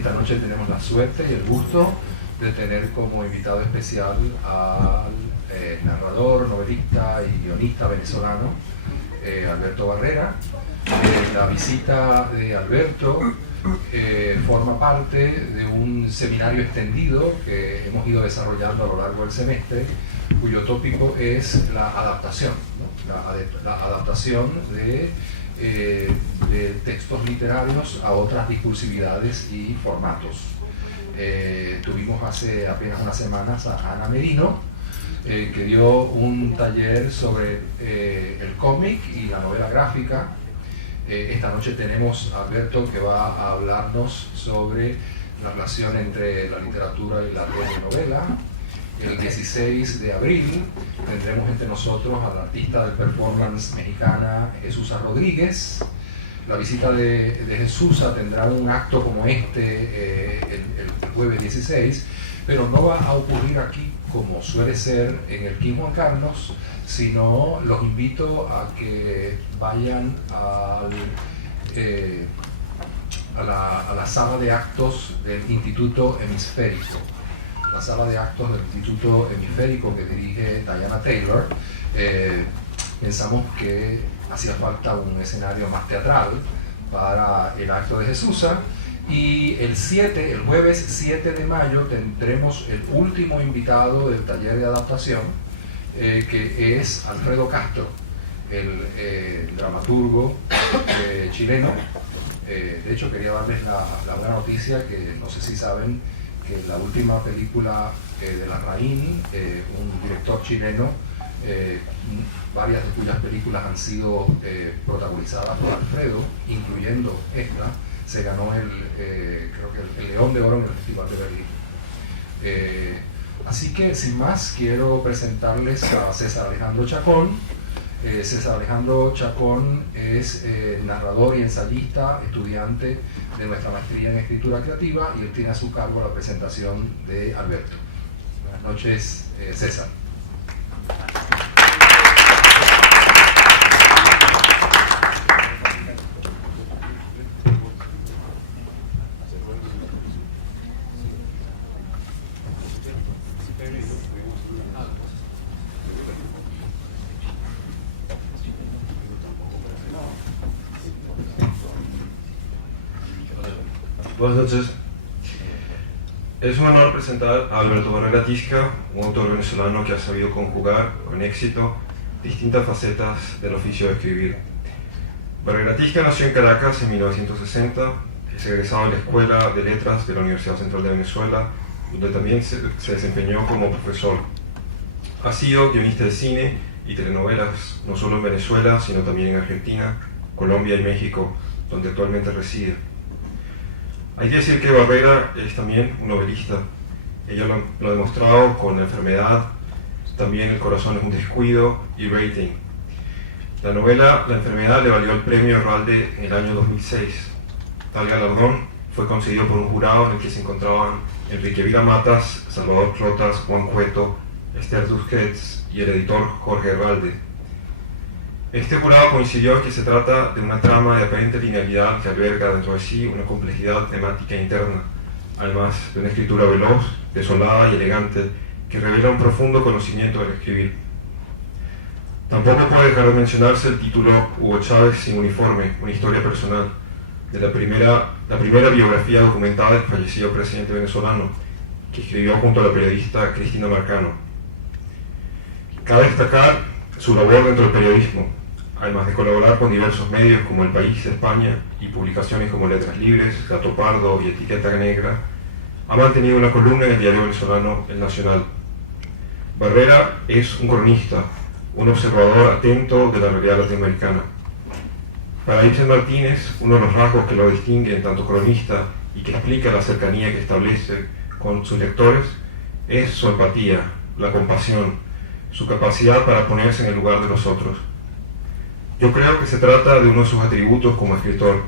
Esta noche tenemos la suerte y el gusto de tener como invitado especial al narrador, novelista y guionista venezolano Alberto Barrera. La visita de Alberto forma parte de un seminario extendido que hemos ido desarrollando a lo largo del semestre, cuyo tópico es la adaptación, ¿no? La adaptación de textos literarios a otras discursividades y formatos. Tuvimos hace apenas unas semanas a Ana Merino, que dio un taller sobre el cómic y la novela gráfica. Esta noche tenemos a Alberto, que va a hablarnos sobre la relación entre la literatura y la telenovela. El 16 de abril tendremos entre nosotros al artista de performance mexicana Jesusa Rodríguez. La visita de Jesusa tendrá un acto como este el jueves 16, pero no va a ocurrir aquí como suele ser en el King Juan Carlos, sino los invito a que vayan a la sala de actos del Instituto Hemisférico. La sala de actos del Instituto Hemisférico que dirige Diana Taylor. Pensamos que hacía falta un escenario más teatral para el acto de Jesusa. Y el jueves 7 de mayo tendremos el último invitado del taller de adaptación, que es Alfredo Castro, el dramaturgo chileno. De hecho, quería darles la buena noticia, que no sé si saben que la última película de Larraín, un director chileno, varias de cuyas películas han sido protagonizadas por Alfredo, incluyendo esta, se ganó creo que el León de Oro en el Festival de Berlín. Así que, sin más, quiero presentarles a César Alejandro Chacón. César Alejandro Chacón es narrador y ensayista, estudiante de nuestra maestría en escritura creativa, y él tiene a su cargo la presentación de Alberto. Buenas noches, César. Buenas noches. Es un honor presentar a Alberto Barrera Tisca, un autor venezolano que ha sabido conjugar con éxito distintas facetas del oficio de escribir. Barrera Tisca nació en Caracas en 1960, es egresado de la Escuela de Letras de la Universidad Central de Venezuela, donde también se desempeñó como profesor. Ha sido guionista de cine y telenovelas, no solo en Venezuela, sino también en Argentina, Colombia y México, donde actualmente reside. Hay que decir que Barrera es también un novelista. Ella lo ha demostrado con La enfermedad, también El corazón es un descuido y Rating. La novela La enfermedad le valió el premio Herralde en el año 2006. Tal galardón fue concedido por un jurado en el que se encontraban Enrique Vila Matas, Salvador Clotas, Juan Cueto, Esther Tusquets y el editor Jorge Herralde. Este jurado coincidió en que se trata de una trama de aparente linealidad que alberga dentro de sí una complejidad temática interna, además de una escritura veloz, desolada y elegante, que revela un profundo conocimiento del escribir. Tampoco puede dejar de mencionarse el título Hugo Chávez sin uniforme, una historia personal, de la primera biografía documentada del fallecido presidente venezolano, que escribió junto a la periodista Cristina Marcano. Cabe destacar su labor dentro del periodismo, además de colaborar con diversos medios como El País de España y publicaciones como Letras Libres, Gato Pardo y Etiqueta Negra. Ha mantenido una columna en el diario venezolano El Nacional. Barrera es un cronista, un observador atento de la realidad latinoamericana. Para Ibsen Martínez, uno de los rasgos que lo distingue en tanto cronista y que explica la cercanía que establece con sus lectores es su empatía, la compasión, su capacidad para ponerse en el lugar de los otros. Yo creo que se trata de uno de sus atributos como escritor,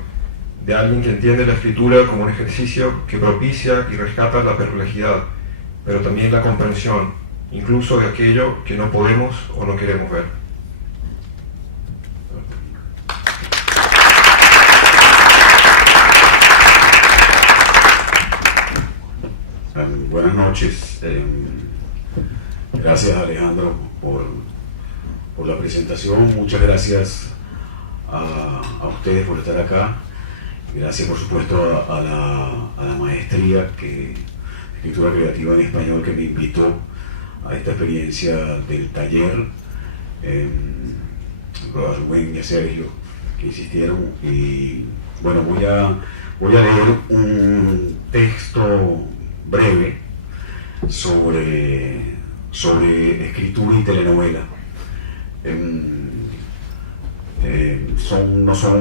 de alguien que entiende la escritura como un ejercicio que propicia y rescata la perplejidad, pero también la comprensión, incluso de aquello que no podemos o no queremos ver. Buenas noches. Gracias, Alejandro, por la presentación. Muchas gracias a ustedes por estar acá. Gracias, por supuesto, a la maestría de Escritura Creativa en Español que me invitó a esta experiencia del taller. A Rubén y a Sergio, que insistieron. Y bueno, voy a leer un texto breve sobre escritura y telenovela. Son unas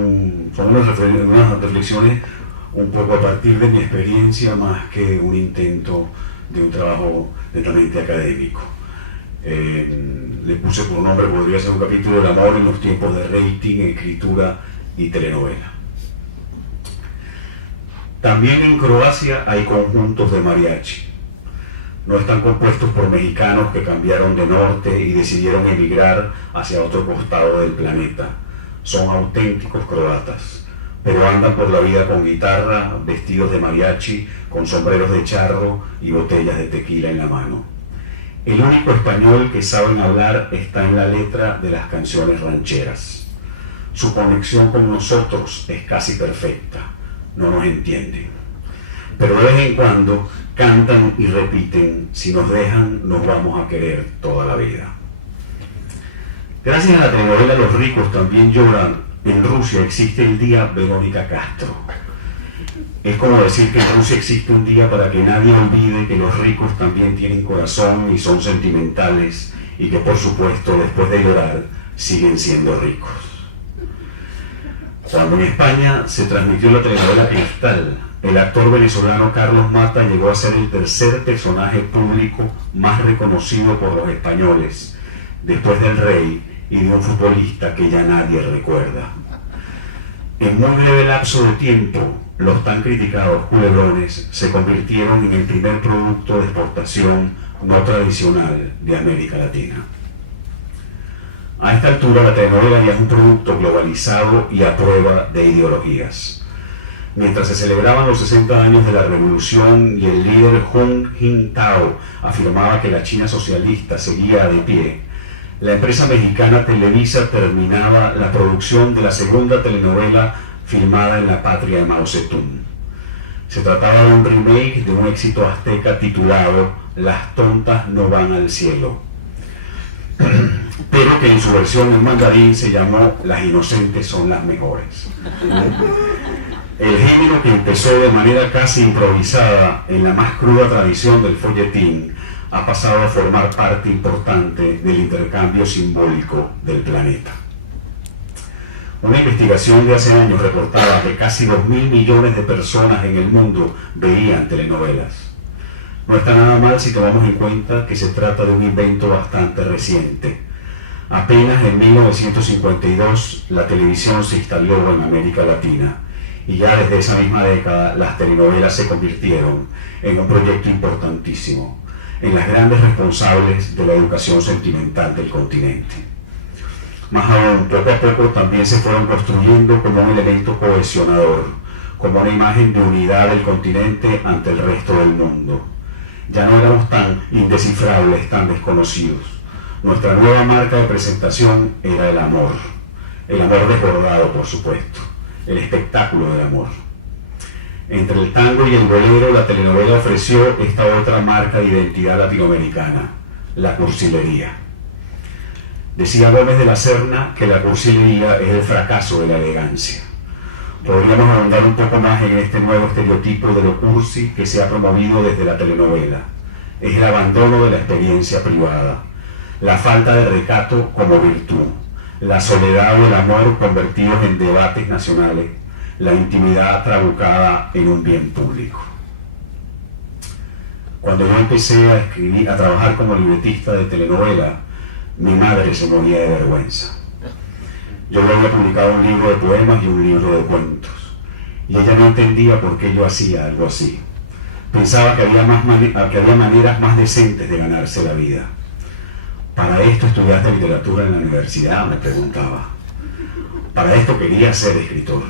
reflexiones un poco a partir de mi experiencia más que un intento de un trabajo netamente académico. Le puse por nombre, podría ser un capítulo del amor en los tiempos de rating, escritura y telenovela. También en Croacia hay conjuntos de mariachi. No están compuestos por mexicanos que cambiaron de norte y decidieron emigrar hacia otro costado del planeta. Son auténticos croatas, pero andan por la vida con guitarra, vestidos de mariachi, con sombreros de charro y botellas de tequila en la mano. El único español que saben hablar está en la letra de las canciones rancheras. Su conexión con nosotros es casi perfecta, no nos entienden. Pero de vez en cuando cantan y repiten: si nos dejan, nos vamos a querer toda la vida. Gracias a la telenovela Los ricos también lloran, en Rusia existe el día Verónica Castro. Es como decir que en Rusia existe un día para que nadie olvide que los ricos también tienen corazón y son sentimentales, y que por supuesto después de llorar siguen siendo ricos. Cuando en España se transmitió la telenovela Cristal, el actor venezolano Carlos Mata llegó a ser el tercer personaje público más reconocido por los españoles, después del rey y de un futbolista que ya nadie recuerda. En muy breve lapso de tiempo, los tan criticados culebrones se convirtieron en el primer producto de exportación no tradicional de América Latina. A esta altura la telenovela ya es un producto globalizado y a prueba de ideologías. Mientras se celebraban los 60 años de la revolución y el líder Hu Jintao afirmaba que la China socialista seguía de pie, la empresa mexicana Televisa terminaba la producción de la segunda telenovela filmada en la patria de Mao Zedong. Se trataba de un remake de un éxito azteca titulado Las tontas no van al cielo, pero que en su versión en mandarín se llamó Las inocentes son las mejores. El género, que empezó de manera casi improvisada en la más cruda tradición del folletín, ha pasado a formar parte importante del intercambio simbólico del planeta. Una investigación de hace años reportaba que casi 2.000 millones de personas en el mundo veían telenovelas. No está nada mal si tomamos en cuenta que se trata de un invento bastante reciente. Apenas en 1952 la televisión se instaló en América Latina, y ya desde esa misma década las telenovelas se convirtieron en un proyecto importantísimo, en las grandes responsables de la educación sentimental del continente. Más aún, poco a poco también se fueron construyendo como un elemento cohesionador, como una imagen de unidad del continente ante el resto del mundo. Ya no éramos tan indescifrables, tan desconocidos. Nuestra nueva marca de presentación era el amor desbordado, por supuesto, el espectáculo del amor. Entre el tango y el bolero, la telenovela ofreció esta otra marca de identidad latinoamericana, la cursilería. Decía Gómez de la Serna que la cursilería es el fracaso de la elegancia. Podríamos ahondar un poco más en este nuevo estereotipo de lo cursi que se ha promovido desde la telenovela. Es el abandono de la experiencia privada, la falta de recato como virtud, la soledad o el amor convertidos en debates nacionales, la intimidad trabucada en un bien público. Cuando yo empecé a trabajar como libretista de telenovela, mi madre se moría de vergüenza. Yo le había publicado un libro de poemas y un libro de cuentos, y ella no entendía por qué yo hacía algo así. Pensaba que había maneras más decentes de ganarse la vida. ¿Para esto estudiaste literatura en la universidad?, me preguntaba. Para esto quería ser escritor.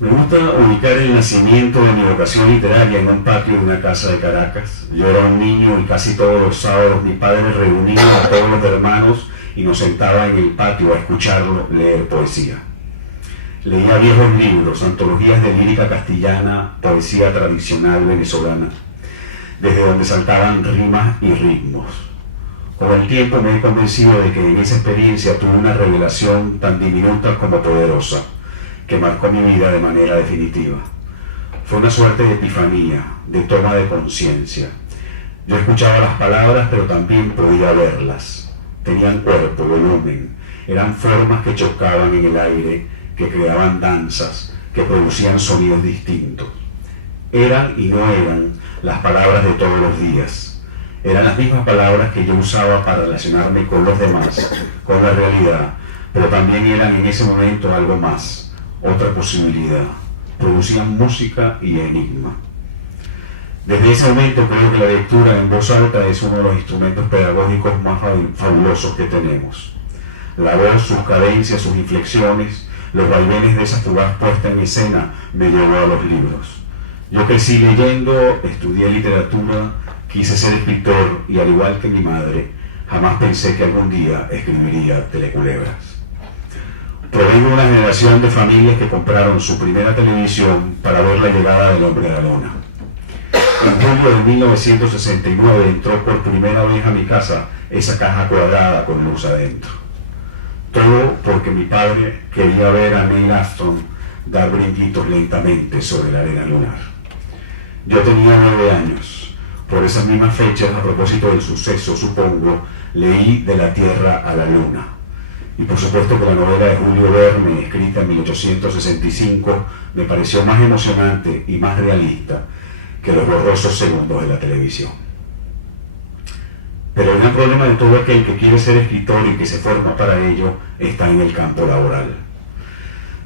Me gusta ubicar el nacimiento de mi vocación literaria en un patio de una casa de Caracas. Yo era un niño y casi todos los sábados mi padre reunía a todos los hermanos y nos sentaba en el patio a escucharlo leer poesía. Leía viejos libros, antologías de lírica castellana, poesía tradicional venezolana, desde donde saltaban rimas y ritmos. Con el tiempo me he convencido de que en esa experiencia tuve una revelación tan diminuta como poderosa, que marcó mi vida de manera definitiva. Fue una suerte de epifanía, de toma de conciencia. Yo escuchaba las palabras, pero también podía verlas. Tenían cuerpo, volumen, eran formas que chocaban en el aire, que creaban danzas, que producían sonidos distintos. Eran y no eran las palabras de todos los días. Eran las mismas palabras que yo usaba para relacionarme con los demás, con la realidad, pero también eran en ese momento algo más, otra posibilidad. Producían música y enigma. Desde ese momento creo que la lectura en voz alta es uno de los instrumentos pedagógicos más fabulosos que tenemos. La voz, sus cadencias, sus inflexiones, los vaivenes de esa fugaz puesta en escena me llevó a los libros. Yo crecí leyendo, estudié literatura, quise ser escritor y, al igual que mi madre, jamás pensé que algún día escribiría teleculebras. Provengo de una generación de familias que compraron su primera televisión para ver la llegada del hombre a la luna. En julio de 1969 entró por primera vez a mi casa esa caja cuadrada con luz adentro. Todo porque mi padre quería ver a Neil Armstrong dar brinquitos lentamente sobre la arena lunar. Yo tenía 9 años. Por esas mismas fechas, a propósito del suceso, supongo, leí De la Tierra a la Luna. Y por supuesto que la novela de Julio Verne, escrita en 1865, me pareció más emocionante y más realista que los borrosos segundos de la televisión. Pero el gran problema de todo aquel que quiere ser escritor y que se forma para ello está en el campo laboral.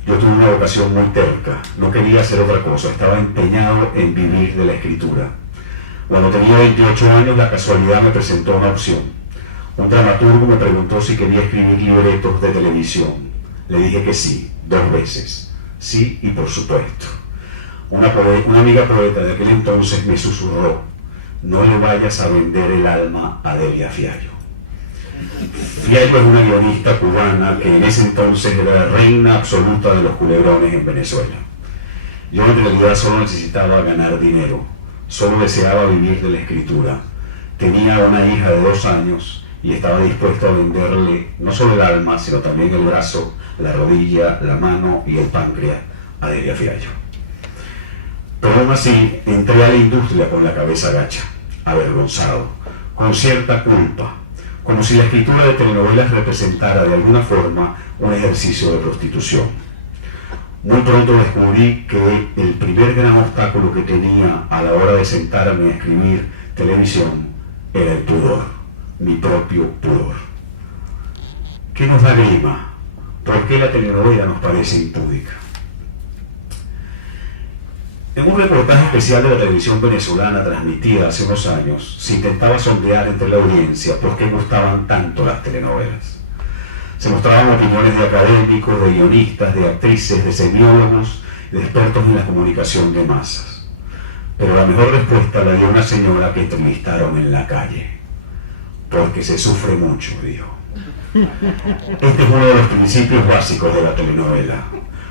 Yo tuve una vocación muy terca, no quería hacer otra cosa, estaba empeñado en vivir de la escritura. Cuando tenía 28 años, la casualidad me presentó una opción. Un dramaturgo me preguntó si quería escribir libretos de televisión. Le dije que sí, 2 veces. Sí y por supuesto. Una amiga poeta de aquel entonces me susurró: no le vayas a vender el alma a Delia Fiallo. Fiallo es una guionista cubana que en ese entonces era la reina absoluta de los culebrones en Venezuela. Yo en realidad solo necesitaba ganar dinero. Solo deseaba vivir de la escritura. Tenía una hija de 2 años y estaba dispuesto a venderle no solo el alma, sino también el brazo, la rodilla, la mano y el páncreas a Delia Fiallo. Pero aún así, entré a la industria con la cabeza gacha, avergonzado, con cierta culpa, como si la escritura de telenovelas representara de alguna forma un ejercicio de prostitución. Muy pronto descubrí que el primer gran obstáculo que tenía a la hora de sentarme a escribir televisión era el pudor, mi propio pudor. ¿Qué nos da grima? ¿Por qué la telenovela nos parece impúdica? En un reportaje especial de la televisión venezolana transmitida hace unos años, se intentaba sondear entre la audiencia por qué gustaban tanto las telenovelas. Se mostraban opiniones de académicos, de guionistas, de actrices, de semiólogos, de expertos en la comunicación de masas. Pero la mejor respuesta la dio una señora que entrevistaron en la calle. Porque se sufre mucho, dijo. Este es uno de los principios básicos de la telenovela.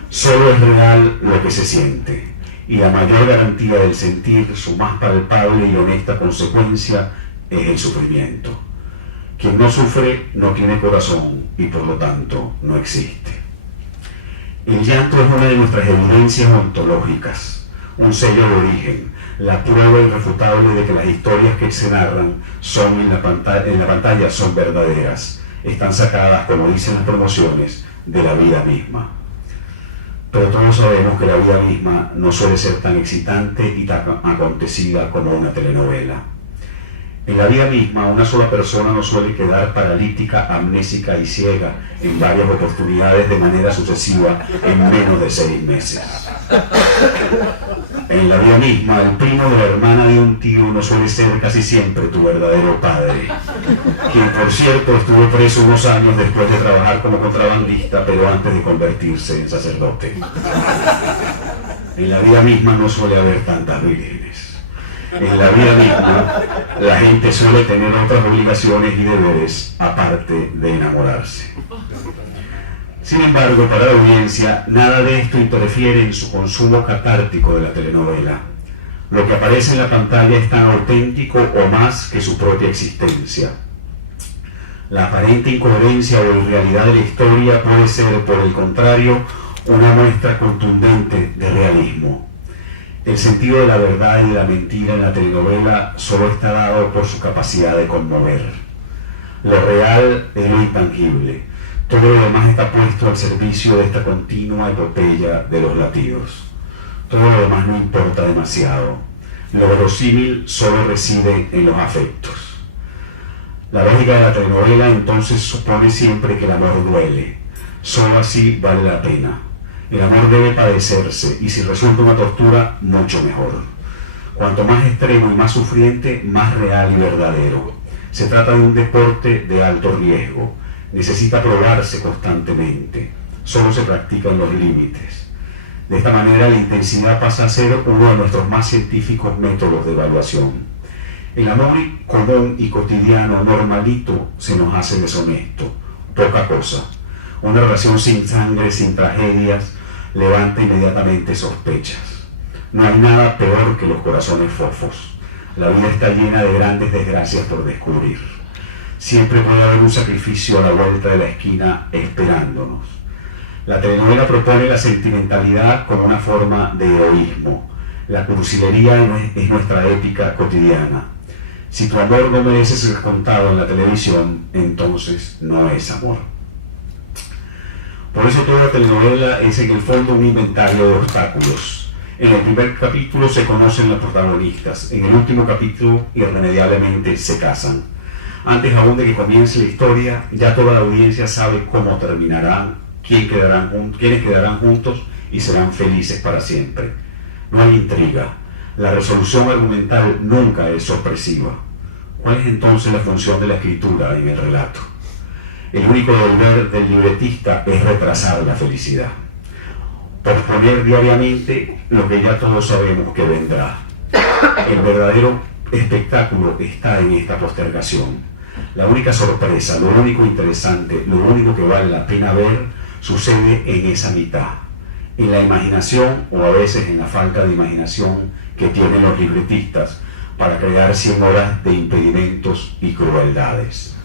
Solo es real lo que se siente. Y la mayor garantía del sentir, su más palpable y honesta consecuencia, es el sufrimiento. Quien no sufre no tiene corazón y por lo tanto no existe. El llanto es una de nuestras evidencias ontológicas, un sello de origen, la prueba irrefutable de que las historias que se narran en la pantalla son verdaderas, están sacadas, como dicen las promociones, de la vida misma. Pero todos sabemos que la vida misma no suele ser tan excitante y tan acontecida como una telenovela. En la vida misma, una sola persona no suele quedar paralítica, amnésica y ciega en varias oportunidades de manera sucesiva en menos de 6 meses. En la vida misma, el primo de la hermana de un tío no suele ser casi siempre tu verdadero padre, quien por cierto estuvo preso unos años después de trabajar como contrabandista, pero antes de convertirse en sacerdote. En la vida misma no suele haber tantas vírgenes. En la vida misma la gente suele tener otras obligaciones y deberes aparte de enamorarse. Sin embargo, para la audiencia, nada de esto interfiere en su consumo catártico de la telenovela. Lo que aparece en la pantalla es tan auténtico o más que su propia existencia. La aparente incoherencia o irrealidad de la historia puede ser, por el contrario, una muestra contundente de realismo. El sentido de la verdad y de la mentira en la telenovela solo está dado por su capacidad de conmover. Lo real es lo intangible. Todo lo demás está puesto al servicio de esta continua epopeya de los latidos. Todo lo demás no importa demasiado. Lo verosímil solo reside en los afectos. La lógica de la telenovela entonces supone siempre que el amor duele. Solo así vale la pena. El amor debe padecerse y si resulta una tortura, mucho mejor. Cuanto más extremo y más sufriente, más real y verdadero. Se trata de un deporte de alto riesgo. Necesita probarse constantemente. Solo se practican los límites. De esta manera, la intensidad pasa a ser uno de nuestros más científicos métodos de evaluación. El amor común y cotidiano, normalito, se nos hace deshonesto. Poca cosa. Una relación sin sangre, sin tragedias, levanta inmediatamente sospechas. No hay nada peor que los corazones fofos. La vida está llena de grandes desgracias por descubrir. Siempre puede haber un sacrificio a la vuelta de la esquina esperándonos. La telenovela propone la sentimentalidad como una forma de heroísmo. La cursilería es nuestra épica cotidiana. Si tu amor no merece ser contado en la televisión, entonces no es amor. Por eso toda telenovela es en el fondo un inventario de obstáculos. En el primer capítulo se conocen los protagonistas, en el último capítulo irremediablemente se casan. Antes aún de que comience la historia, ya toda la audiencia sabe cómo terminarán, quiénes quedarán juntos y serán felices para siempre. No hay intriga. La resolución argumental nunca es sorpresiva. ¿Cuál es entonces la función de la escritura en el relato? El único deber del libretista es retrasar la felicidad. Posponer diariamente lo que ya todos sabemos que vendrá. El verdadero espectáculo está en esta postergación. La única sorpresa, lo único interesante, lo único que vale la pena ver, sucede en esa mitad. En la imaginación o a veces en la falta de imaginación que tienen los libretistas para crear 100 horas de impedimentos y crueldades.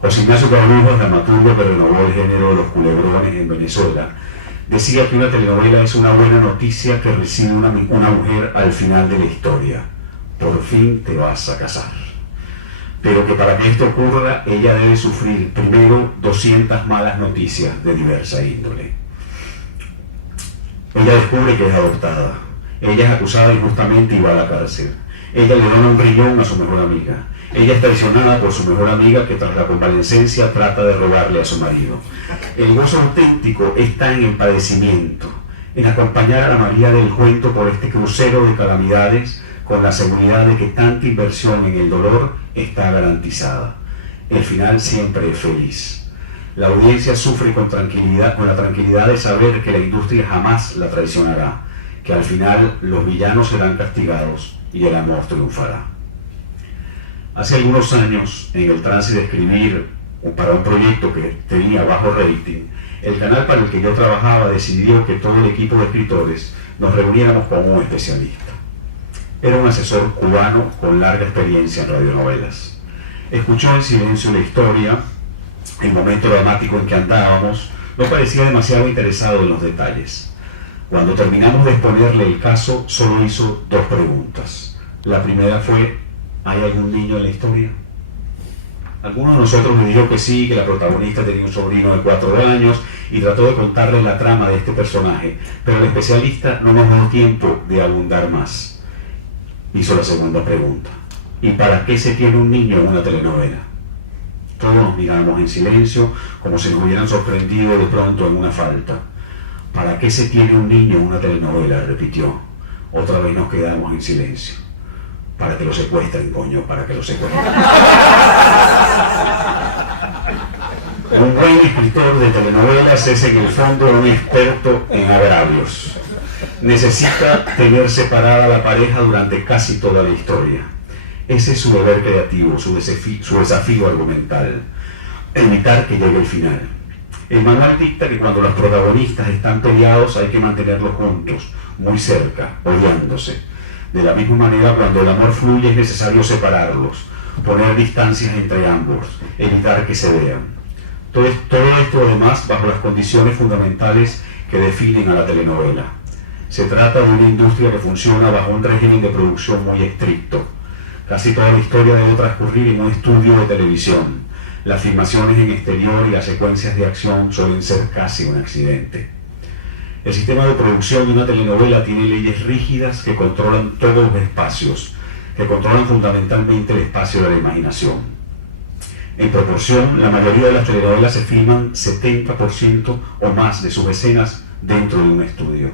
José Ignacio Carlujo, dramaturgo que renovó el género de los culebrones en Venezuela, decía que una telenovela es una buena noticia que recibe una mujer al final de la historia. Por fin te vas a casar. Pero que para que esto ocurra, ella debe sufrir primero 200 malas noticias de diversa índole. Ella descubre que es adoptada. Ella es acusada injustamente y va a la cárcel. Ella le dona un riñón a su mejor amiga. Ella es traicionada por su mejor amiga que tras la convalecencia trata de robarle a su marido. El gozo auténtico está en el padecimiento, en acompañar a la María del cuento por este crucero de calamidades con la seguridad de que tanta inversión en el dolor está garantizada. El final siempre es feliz. La audiencia sufre con la tranquilidad de saber que la industria jamás la traicionará, que al final los villanos serán castigados y el amor triunfará. Hace algunos años, en el trance de escribir para un proyecto que tenía bajo rating, el canal para el que yo trabajaba decidió que todo el equipo de escritores nos reuniéramos con un especialista. Era un asesor cubano con larga experiencia en radionovelas. Escuchó en silencio la historia, el momento dramático en que andábamos, no parecía demasiado interesado en los detalles. Cuando terminamos de exponerle el caso, solo hizo 2 preguntas. La primera fue: ¿hay algún niño en la historia? Algunos de nosotros le dijo que sí, que la protagonista tenía un sobrino de 4 años y trató de contarle la trama de este personaje, pero el especialista no nos dio tiempo de abundar más. Hizo la segunda pregunta: ¿y para qué se tiene un niño en una telenovela? Todos nos miramos en silencio, como si nos hubieran sorprendido de pronto en una falta. ¿Para qué se tiene un niño en una telenovela?, repitió. Otra vez nos quedamos en silencio. Para que lo secuestren, coño, para que lo secuestren. Un buen escritor de telenovelas es en el fondo un experto en agravios. necesita tener separada a la pareja durante casi toda la historia. Ese es su deber creativo, su desafío argumental, evitar que llegue el final. El manual dicta que cuando los protagonistas están peleados hay que mantenerlos juntos, muy cerca, odiándose. De la misma manera, cuando el amor fluye es necesario separarlos, poner distancias entre ambos, evitar que se vean. Todo esto además bajo las condiciones fundamentales que definen a la telenovela. Se trata de una industria que funciona bajo un régimen de producción muy estricto. Casi toda la historia debe transcurrir en un estudio de televisión. Las filmaciones en exterior y las secuencias de acción suelen ser casi un accidente. El sistema de producción de una telenovela tiene leyes rígidas que controlan todos los espacios, que controlan fundamentalmente el espacio de la imaginación. En proporción, la mayoría de las telenovelas se filman 70% o más de sus escenas dentro de un estudio.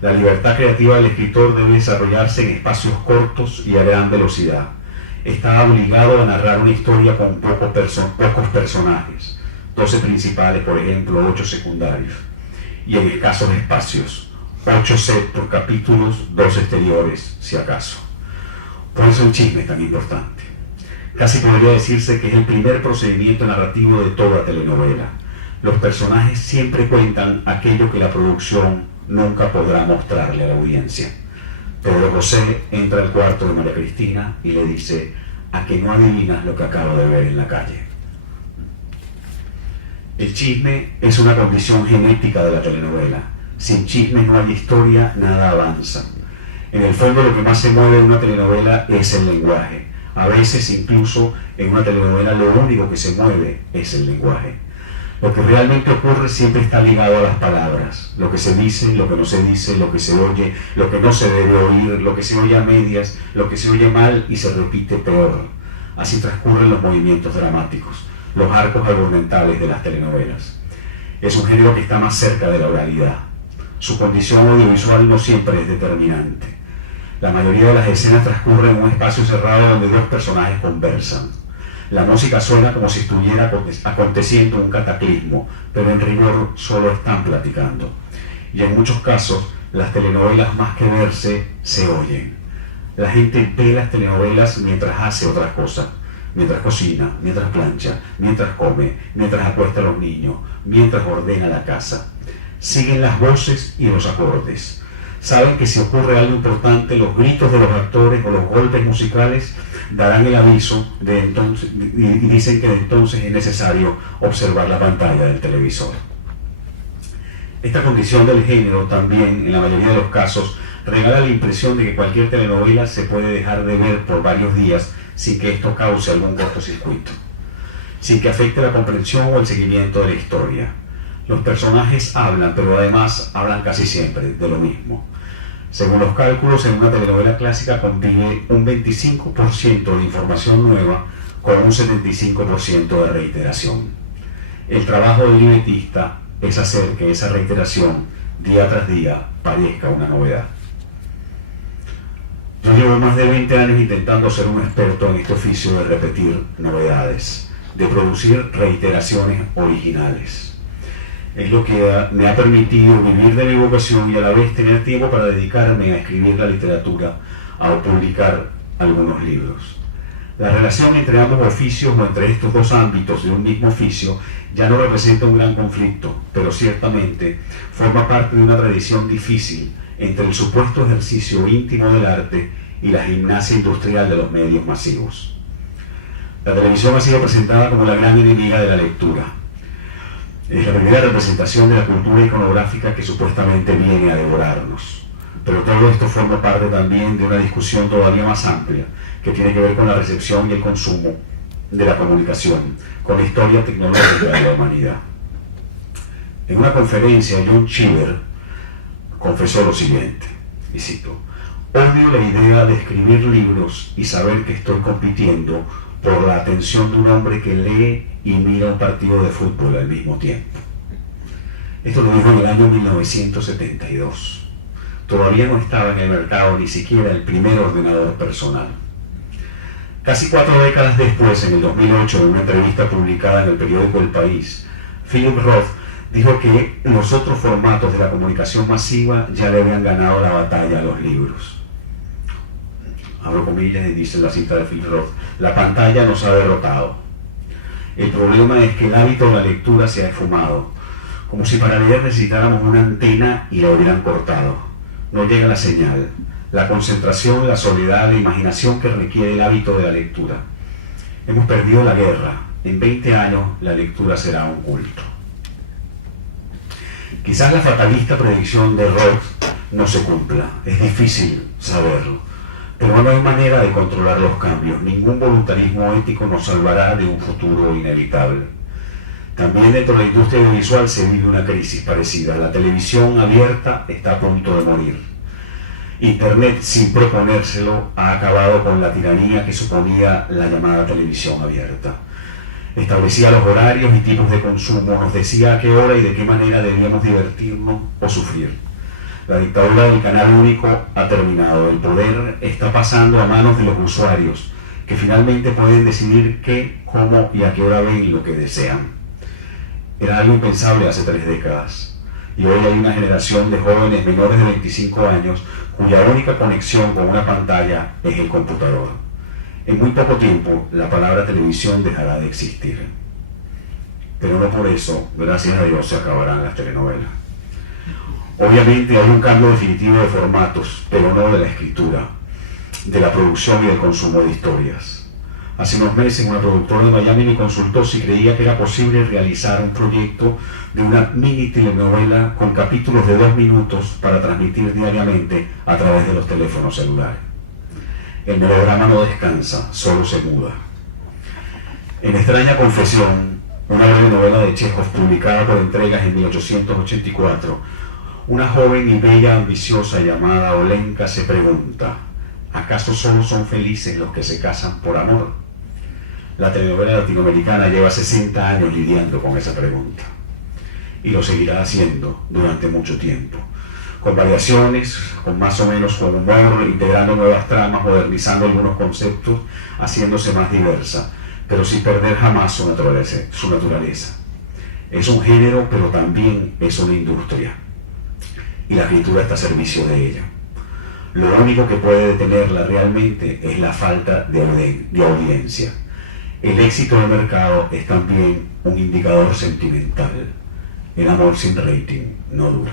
La libertad creativa del escritor debe desarrollarse en espacios cortos y a gran velocidad. Está obligado a narrar una historia con pocos personajes, 12 principales, por ejemplo, 8 secundarios, y en escasos espacios, 8 sets por capítulos, 2 exteriores, si acaso. Por eso el chisme es tan importante. Casi podría decirse que es el primer procedimiento narrativo de toda telenovela. Los personajes siempre cuentan aquello que la producción nunca podrá mostrarle a la audiencia. Pedro José entra al cuarto de María Cristina y le dice: ¿a que no adivinas lo que acabo de ver en la calle? El chisme es una condición genética de la telenovela. Sin chisme no hay historia, nada avanza. En el fondo lo que más se mueve en una telenovela es el lenguaje. A veces incluso en una telenovela lo único que se mueve es el lenguaje. Lo que realmente ocurre siempre está ligado a las palabras. Lo que se dice, lo que no se dice, lo que se oye, lo que no se debe oír, lo que se oye a medias, lo que se oye mal y se repite peor. Así transcurren los movimientos dramáticos, los arcos argumentales de las telenovelas. Es un género que está más cerca de la oralidad. Su condición audiovisual no siempre es determinante. La mayoría de las escenas transcurren en un espacio cerrado donde dos personajes conversan. La música suena como si estuviera aconteciendo un cataclismo, pero en rigor solo están platicando. Y en muchos casos, las telenovelas más que verse, se oyen. La gente ve las telenovelas mientras hace otras cosas, mientras cocina, mientras plancha, mientras come, mientras acuesta a los niños, mientras ordena la casa. Siguen las voces y los acordes. Saben que si ocurre algo importante, los gritos de los actores o los golpes musicales darán el aviso de entonces, y dicen que de entonces es necesario observar la pantalla del televisor. Esta condición del género también, en la mayoría de los casos, regala la impresión de que cualquier telenovela se puede dejar de ver por varios días sin que esto cause algún cortocircuito, sin que afecte la comprensión o el seguimiento de la historia. Los personajes hablan, pero además hablan casi siempre de lo mismo. Según los cálculos, en una telenovela clásica convive un 25% de información nueva con un 75% de reiteración. El trabajo del libretista es hacer que esa reiteración, día tras día, parezca una novedad. Yo llevo más de 20 años intentando ser un experto en este oficio de repetir novedades, de producir reiteraciones originales. Es lo que me ha permitido vivir de mi vocación y a la vez tener tiempo para dedicarme a escribir la literatura, a publicar algunos libros. La relación entre ambos oficios o entre estos dos ámbitos de un mismo oficio ya no representa un gran conflicto, pero ciertamente forma parte de una tradición difícil entre el supuesto ejercicio íntimo del arte y la gimnasia industrial de los medios masivos. La televisión ha sido presentada como la gran enemiga de la lectura. Es la primera representación de la cultura iconográfica que supuestamente viene a devorarnos. Pero todo esto forma parte también de una discusión todavía más amplia, que tiene que ver con la recepción y el consumo de la comunicación, con la historia tecnológica de la humanidad. En una conferencia, John Cheever confesó lo siguiente, y cito: odio la idea de escribir libros y saber que estoy compitiendo por la atención de un hombre que lee y mira un partido de fútbol al mismo tiempo. Esto lo dijo en el año 1972. Todavía no estaba en el mercado ni siquiera el primer ordenador personal. Casi 4 décadas después, en el 2008, en una entrevista publicada en el periódico El País, Philip Roth dijo que los otros formatos de la comunicación masiva ya le habían ganado la batalla a los libros. Abro comillas y dice en la cita de Phil Roth: la pantalla nos ha derrotado. El problema es que el hábito de la lectura se ha esfumado, como si para leer necesitáramos una antena y la hubieran cortado. No llega la señal, la concentración, la soledad, la imaginación que requiere el hábito de la lectura. Hemos perdido la guerra. En 20 años la lectura será un culto. Quizás la fatalista predicción de Roth no se cumpla, es difícil saberlo, pero no hay manera de controlar los cambios. Ningún voluntarismo ético nos salvará de un futuro inevitable. También dentro de la industria audiovisual se vive una crisis parecida. La televisión abierta está a punto de morir. Internet, sin proponérselo, ha acabado con la tiranía que suponía la llamada televisión abierta. Establecía los horarios y tipos de consumo, nos decía a qué hora y de qué manera debíamos divertirnos o sufrir. La dictadura del canal único ha terminado. El poder está pasando a manos de los usuarios, que finalmente pueden decidir qué, cómo y a qué hora ven lo que desean. Era algo impensable hace 3 décadas. Y hoy hay una generación de jóvenes menores de 25 años cuya única conexión con una pantalla es el computador. En muy poco tiempo, la palabra televisión dejará de existir. Pero no por eso, gracias a Dios, se acabarán las telenovelas. Obviamente hay un cambio definitivo de formatos, pero no de la escritura, de la producción y del consumo de historias. Hace unos meses, una productora de Miami me consultó si creía que era posible realizar un proyecto de una mini telenovela con capítulos de 2 minutos para transmitir diariamente a través de los teléfonos celulares. El melograma no descansa, solo se muda. En Extraña Confesión, una breve novela de Chekhov publicada por Entregas en 1884, una joven y bella ambiciosa llamada Olenka se pregunta: ¿acaso solo son felices los que se casan por amor? La telenovela latinoamericana lleva 60 años lidiando con esa pregunta y lo seguirá haciendo durante mucho tiempo, con variaciones, con más o menos con humor, integrando nuevas tramas, modernizando algunos conceptos, haciéndose más diversa, pero sin perder jamás su naturaleza. Es un género, pero también es una industria, y la escritura está a servicio de ella. Lo único que puede detenerla realmente es la falta de audiencia. El éxito del mercado es también un indicador sentimental. El amor sin rating no dura.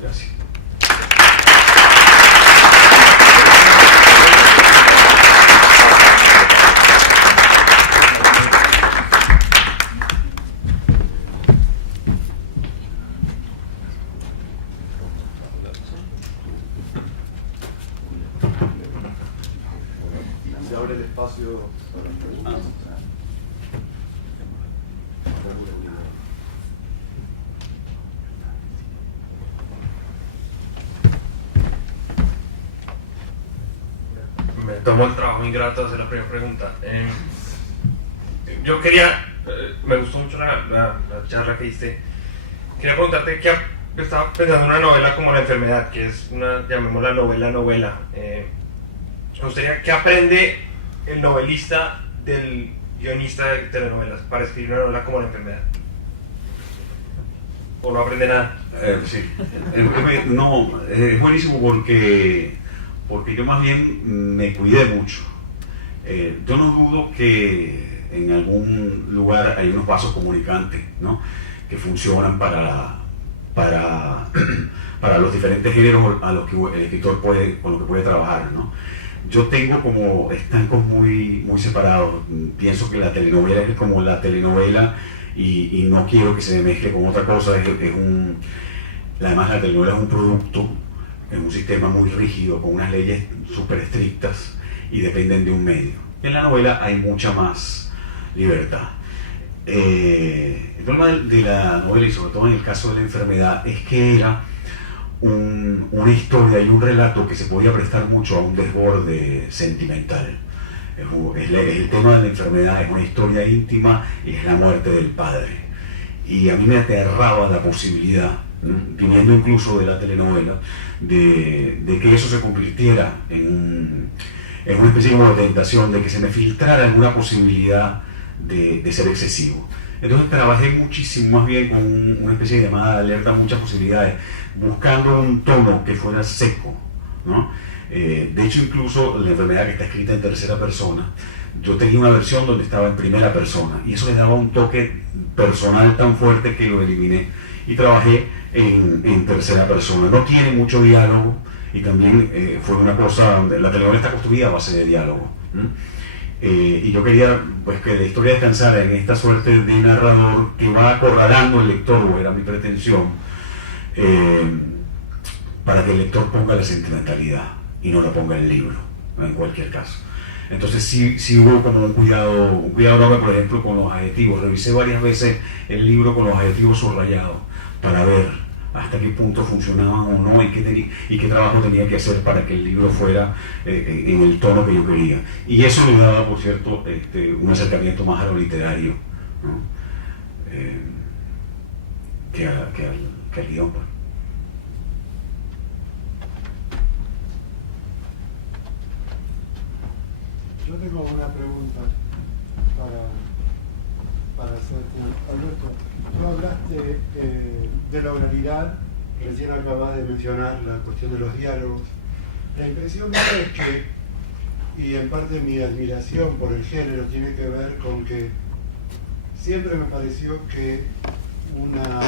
Gracias. Se abre el espacio para preguntas. Me tomo el trabajo ingrato de hacer la primera pregunta. Yo quería, me gustó mucho la charla que diste. Quería preguntarte que estaba pensando en una novela como La enfermedad, que es una, llamémosla novela. Me gustaría, ¿qué aprende el novelista del guionista de telenovelas para escribir una novela como La enfermedad? ¿O no aprende nada? Sí. No, es buenísimo porque yo más bien me cuidé mucho. Yo no dudo que en algún lugar hay unos vasos comunicantes, ¿no?, que funcionan para los diferentes géneros a los que el escritor con los que puede trabajar, ¿no? Yo tengo como estancos muy separados. Pienso que la telenovela es como la telenovela y no quiero que se me mezcle con otra cosa. Además, la telenovela es un producto, es un sistema muy rígido, con unas leyes súper estrictas y dependen de un medio. En la novela hay mucha más libertad. El problema de la novela, y sobre todo en el caso de La enfermedad, es que era una historia y un relato que se podía prestar mucho a un desborde sentimental. El tema de la enfermedad es una historia íntima y es la muerte del padre. Y a mí me aterraba la posibilidad, viniendo incluso de la telenovela, de que eso se convirtiera en una especie como de tentación, de que se me filtrara alguna posibilidad de ser excesivo. Entonces trabajé muchísimo, más bien con una especie de llamada de alerta, muchas posibilidades, buscando un tono que fuera seco, ¿no? De hecho, incluso la enfermedad que está escrita en tercera persona, yo tenía una versión donde estaba en primera persona, y eso le daba un toque personal tan fuerte que lo eliminé, y trabajé en tercera persona. No tiene mucho diálogo, y también fue una cosa, la telenovela está construida a base de diálogo, y yo quería pues que la historia descansara en esta suerte de narrador que va acorralando al lector, o era mi pretensión, para que el lector ponga la sentimentalidad y no la ponga en el libro, en cualquier caso. Entonces sí hubo como un cuidado enorme, por ejemplo, con los adjetivos. Revisé varias veces el libro con los adjetivos subrayados para ver hasta qué punto funcionaban o no, y qué trabajo tenía que hacer para que el libro fuera en el tono que yo quería. Y eso me daba, por cierto, un acercamiento más a lo literario, ¿no? que al guión, pues. Yo tengo una pregunta para hacerte, Alberto. Tú hablaste de la oralidad, recién acabas de mencionar la cuestión de los diálogos. La impresión mía es que, y en parte mi admiración por el género tiene que ver con que siempre me pareció que una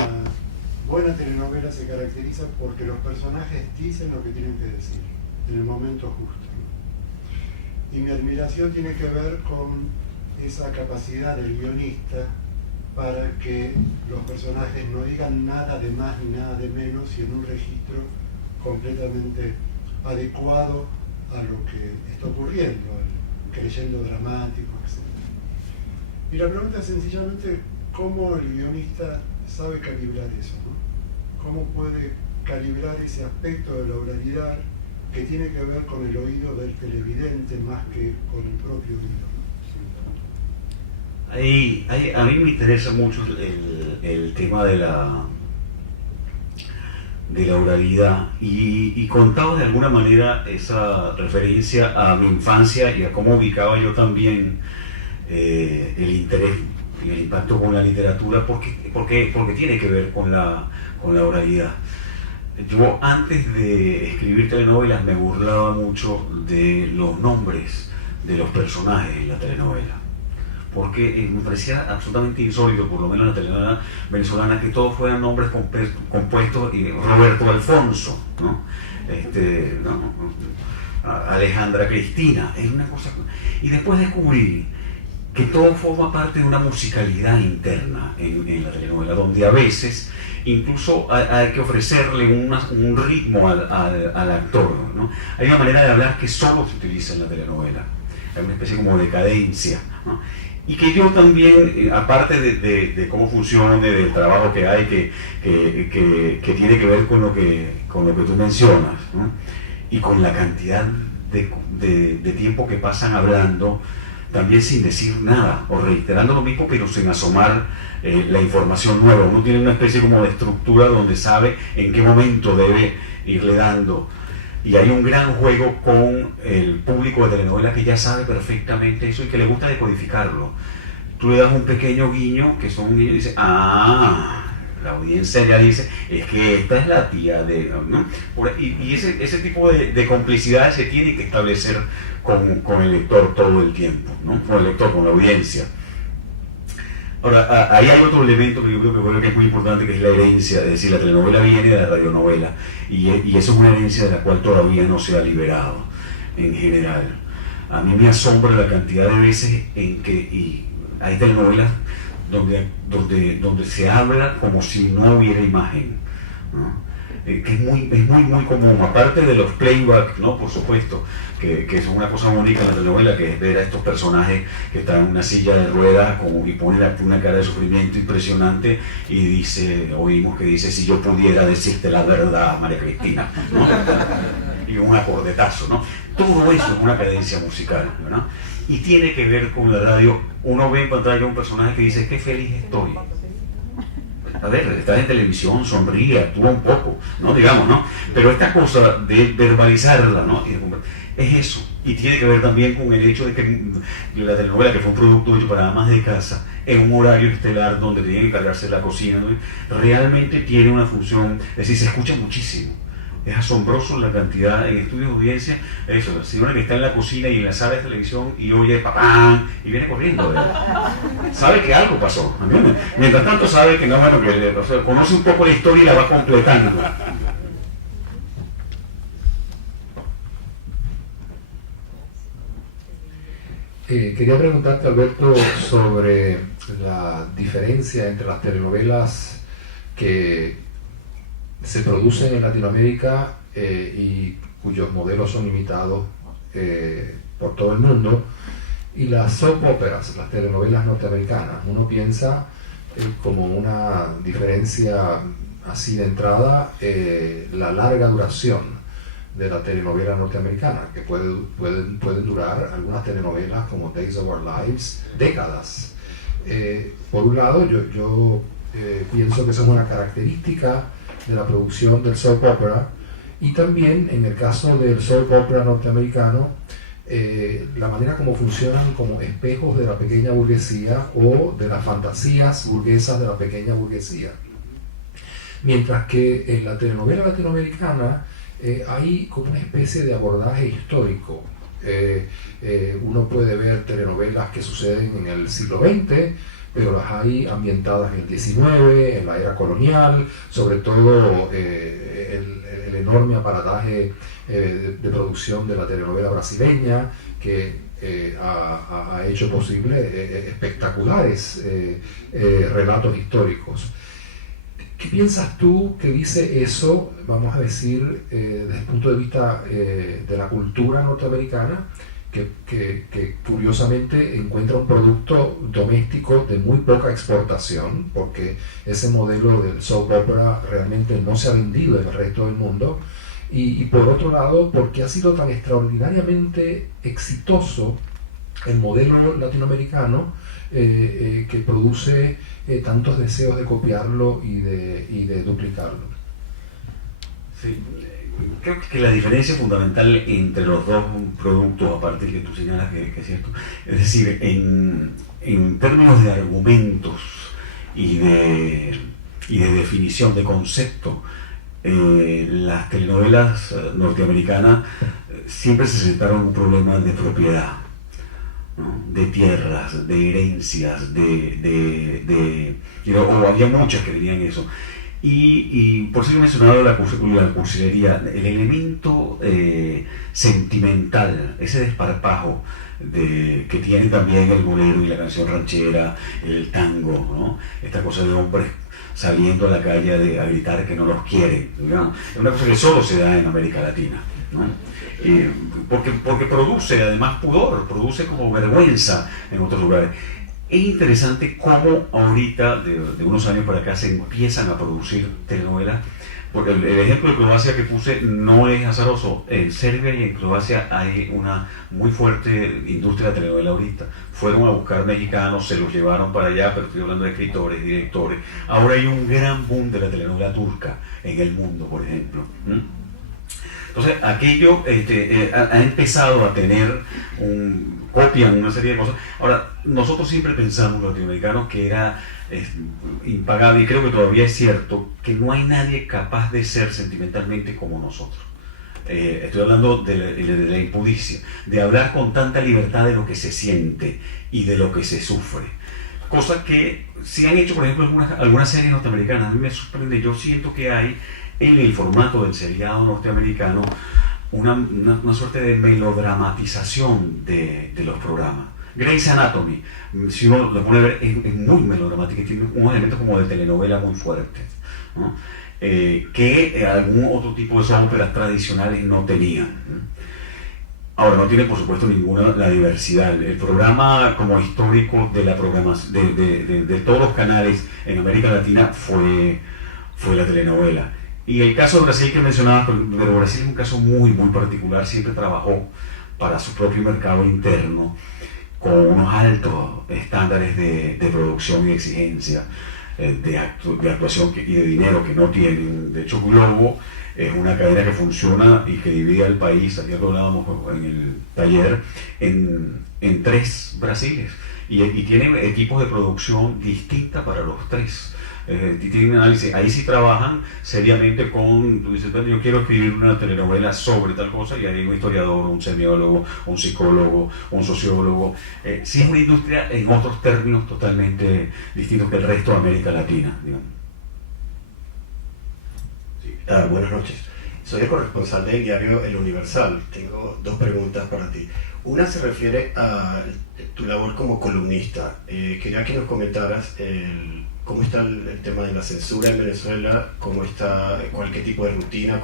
buena telenovela se caracteriza porque los personajes dicen lo que tienen que decir en el momento justo. Y mi admiración tiene que ver con esa capacidad del guionista para que los personajes no digan nada de más ni nada de menos, y en un registro completamente adecuado a lo que está ocurriendo, al creyendo dramático, etc. Y la pregunta es sencillamente cómo el guionista sabe calibrar eso, ¿no? Cómo puede calibrar ese aspecto de la oralidad que tiene que ver con el oído del televidente más que con el propio oído. A mí me interesa mucho el tema de la oralidad, y contaba de alguna manera esa referencia a mi infancia y a cómo ubicaba yo también el interés y el impacto con la literatura, porque tiene que ver con la oralidad. Yo, antes de escribir telenovelas, me burlaba mucho de los nombres de los personajes en la telenovela, porque me parecía absolutamente insólito, por lo menos en la telenovela venezolana, que todos fueran nombres compuestos, y Roberto Alfonso, ¿no? Alejandra Cristina, es una cosa. Y después descubrí que todo forma parte de una musicalidad interna en la telenovela, donde a veces incluso hay que ofrecerle un ritmo al actor, ¿no? Hay una manera de hablar que solo se utiliza en la telenovela, hay una especie como de cadencia, ¿no? Y que yo también, aparte de cómo funciona, del trabajo que hay, que tiene que ver con lo que tú mencionas, ¿no? Y con la cantidad de tiempo que pasan hablando, también sin decir nada, o reiterando lo mismo, pero sin asomar la información nueva. Uno tiene una especie como de estructura donde sabe en qué momento debe irle dando. Y hay un gran juego con el público de telenovela que ya sabe perfectamente eso y que le gusta decodificarlo. Tú le das un pequeño guiño, que son un guiño, y dice, la audiencia ya dice, es que esta es la tía de, ¿no? Y ese tipo de complicidades se tiene que establecer con el lector todo el tiempo, ¿no? Con el lector, con la audiencia. Ahora, ahí hay otro elemento que yo creo que es muy importante, que es la herencia. Es decir, la telenovela viene de la radionovela, y eso es una herencia de la cual todavía no se ha liberado en general. A mí me asombra la cantidad de veces en que hay telenovelas donde se habla como si no hubiera imagen, ¿no? Que es muy común, aparte de los playback, ¿no? Por supuesto, que son una cosa única en la telenovela, que es ver a estos personajes que están en una silla de ruedas y ponen una cara de sufrimiento impresionante, y oímos que dice, si yo pudiera decirte la verdad, María Cristina, ¿no? Y un acordetazo, ¿no? Todo eso es una cadencia musical, ¿no? Y tiene que ver con la radio. Uno ve en pantalla un personaje que dice, qué feliz estoy. A ver, estás en televisión, sonríe, actúa un poco, ¿no? Digamos, ¿no? Pero esta cosa de verbalizarla, ¿no? Es eso. Y tiene que ver también con el hecho de que la telenovela, que fue un producto hecho para amas de casa, en un horario estelar donde tienen que cargarse de la cocina, ¿no? Realmente tiene una función, es decir, se escucha muchísimo. Es asombroso la cantidad en estudios de audiencia. Eso, la señora que está en la cocina y en la sala de televisión y oye papán y viene corriendo, sabe que algo pasó, ¿entiendes? Mientras tanto sabe que no, bueno, que o sea, conoce un poco la historia y la va completando. Quería preguntarte, Alberto, sobre la diferencia entre las telenovelas que se producen en Latinoamérica y cuyos modelos son imitados por todo el mundo, y las soap operas, las telenovelas norteamericanas. Uno piensa como una diferencia así de entrada, la larga duración de la telenovela norteamericana, que pueden durar algunas telenovelas como Days of Our Lives décadas. Por un lado, yo pienso que eso es una característica de la producción del soap opera, y también en el caso del soap opera norteamericano, la manera como funcionan como espejos de la pequeña burguesía o de las fantasías burguesas de la pequeña burguesía. Mientras que en la telenovela latinoamericana hay como una especie de abordaje histórico. Uno puede ver telenovelas que suceden en el siglo XX, pero las hay ambientadas en el XIX, en la era colonial, sobre todo el enorme aparataje de producción de la telenovela brasileña, que ha hecho posible espectaculares relatos históricos. ¿Qué piensas tú que dice eso, vamos a decir, desde el punto de vista de la cultura norteamericana, que curiosamente encuentra un producto doméstico de muy poca exportación, porque ese modelo del soap opera realmente no se ha vendido en el resto del mundo, y por otro lado, porque ha sido tan extraordinariamente exitoso el modelo latinoamericano, que produce tantos deseos de copiarlo y de duplicarlo? Sí. Creo que la diferencia fundamental entre los dos productos, aparte que tú señalas que es cierto, es decir, en términos de argumentos y de definición de concepto, las telenovelas norteamericanas siempre se sentaron en un problema de propiedad, ¿no? De tierras, de herencias, o había muchas que tenían eso. Y por eso he mencionado la cursilería, el elemento sentimental, ese desparpajo que tiene también el bolero y la canción ranchera, el tango, ¿no? Esta cosa de hombres saliendo a la calle a gritar que no los quieren, ¿no? Es una cosa que solo se da en América Latina, ¿no? Porque produce además pudor, produce como vergüenza en otros lugares. Es interesante cómo ahorita, de unos años para acá, se empiezan a producir telenovelas, porque el ejemplo de Croacia que puse no es azaroso. En Serbia y en Croacia hay una muy fuerte industria de telenovela ahorita. Fueron a buscar mexicanos, se los llevaron para allá, pero estoy hablando de escritores, directores. Ahora hay un gran boom de la telenovela turca en el mundo, por ejemplo. Entonces, aquello ha empezado a tener copian una serie de cosas. Ahora, nosotros siempre pensamos, los latinoamericanos, que era impagable, y creo que todavía es cierto, que no hay nadie capaz de ser sentimentalmente como nosotros. Estoy hablando de la impudicia, de hablar con tanta libertad de lo que se siente y de lo que se sufre. Cosas que sí han hecho, por ejemplo, algunas series norteamericanas. A mí me sorprende, yo siento que hay en el formato del seriado norteamericano una suerte de melodramatización de los programas. Grey's Anatomy, si uno lo pone a ver, es muy melodramática, tiene unos elementos como de telenovela muy fuertes, ¿no? Que algún otro tipo de soap operas tradicionales no tenían. Ahora, no tiene por supuesto ninguna la diversidad. El programa como histórico de la programación de todos los canales en América Latina fue la telenovela. Y el caso de Brasil que mencionabas, pero Brasil es un caso muy particular, siempre trabajó para su propio mercado interno con unos altos estándares de producción y exigencia. de actuación y de dinero que no tienen. De hecho, Globo es una cadena que funciona y que divide al país, ayer lo hablábamos en el taller, en 3 Brasiles, y tienen equipos de producción distinta para los 3. Tienen análisis, ahí sí trabajan seriamente con, tú dices, yo quiero escribir una telenovela sobre tal cosa, y hay un historiador, un semiólogo, un psicólogo, un sociólogo. Sí es una industria en otros términos totalmente distintos que el resto de América Latina, digamos. Sí. Buenas noches. Soy el corresponsal del diario El Universal. Tengo 2 preguntas para ti. Una se refiere a tu labor como columnista. Quería que nos comentaras cómo está el tema de la censura en Venezuela, cómo está, qué tipo de rutina.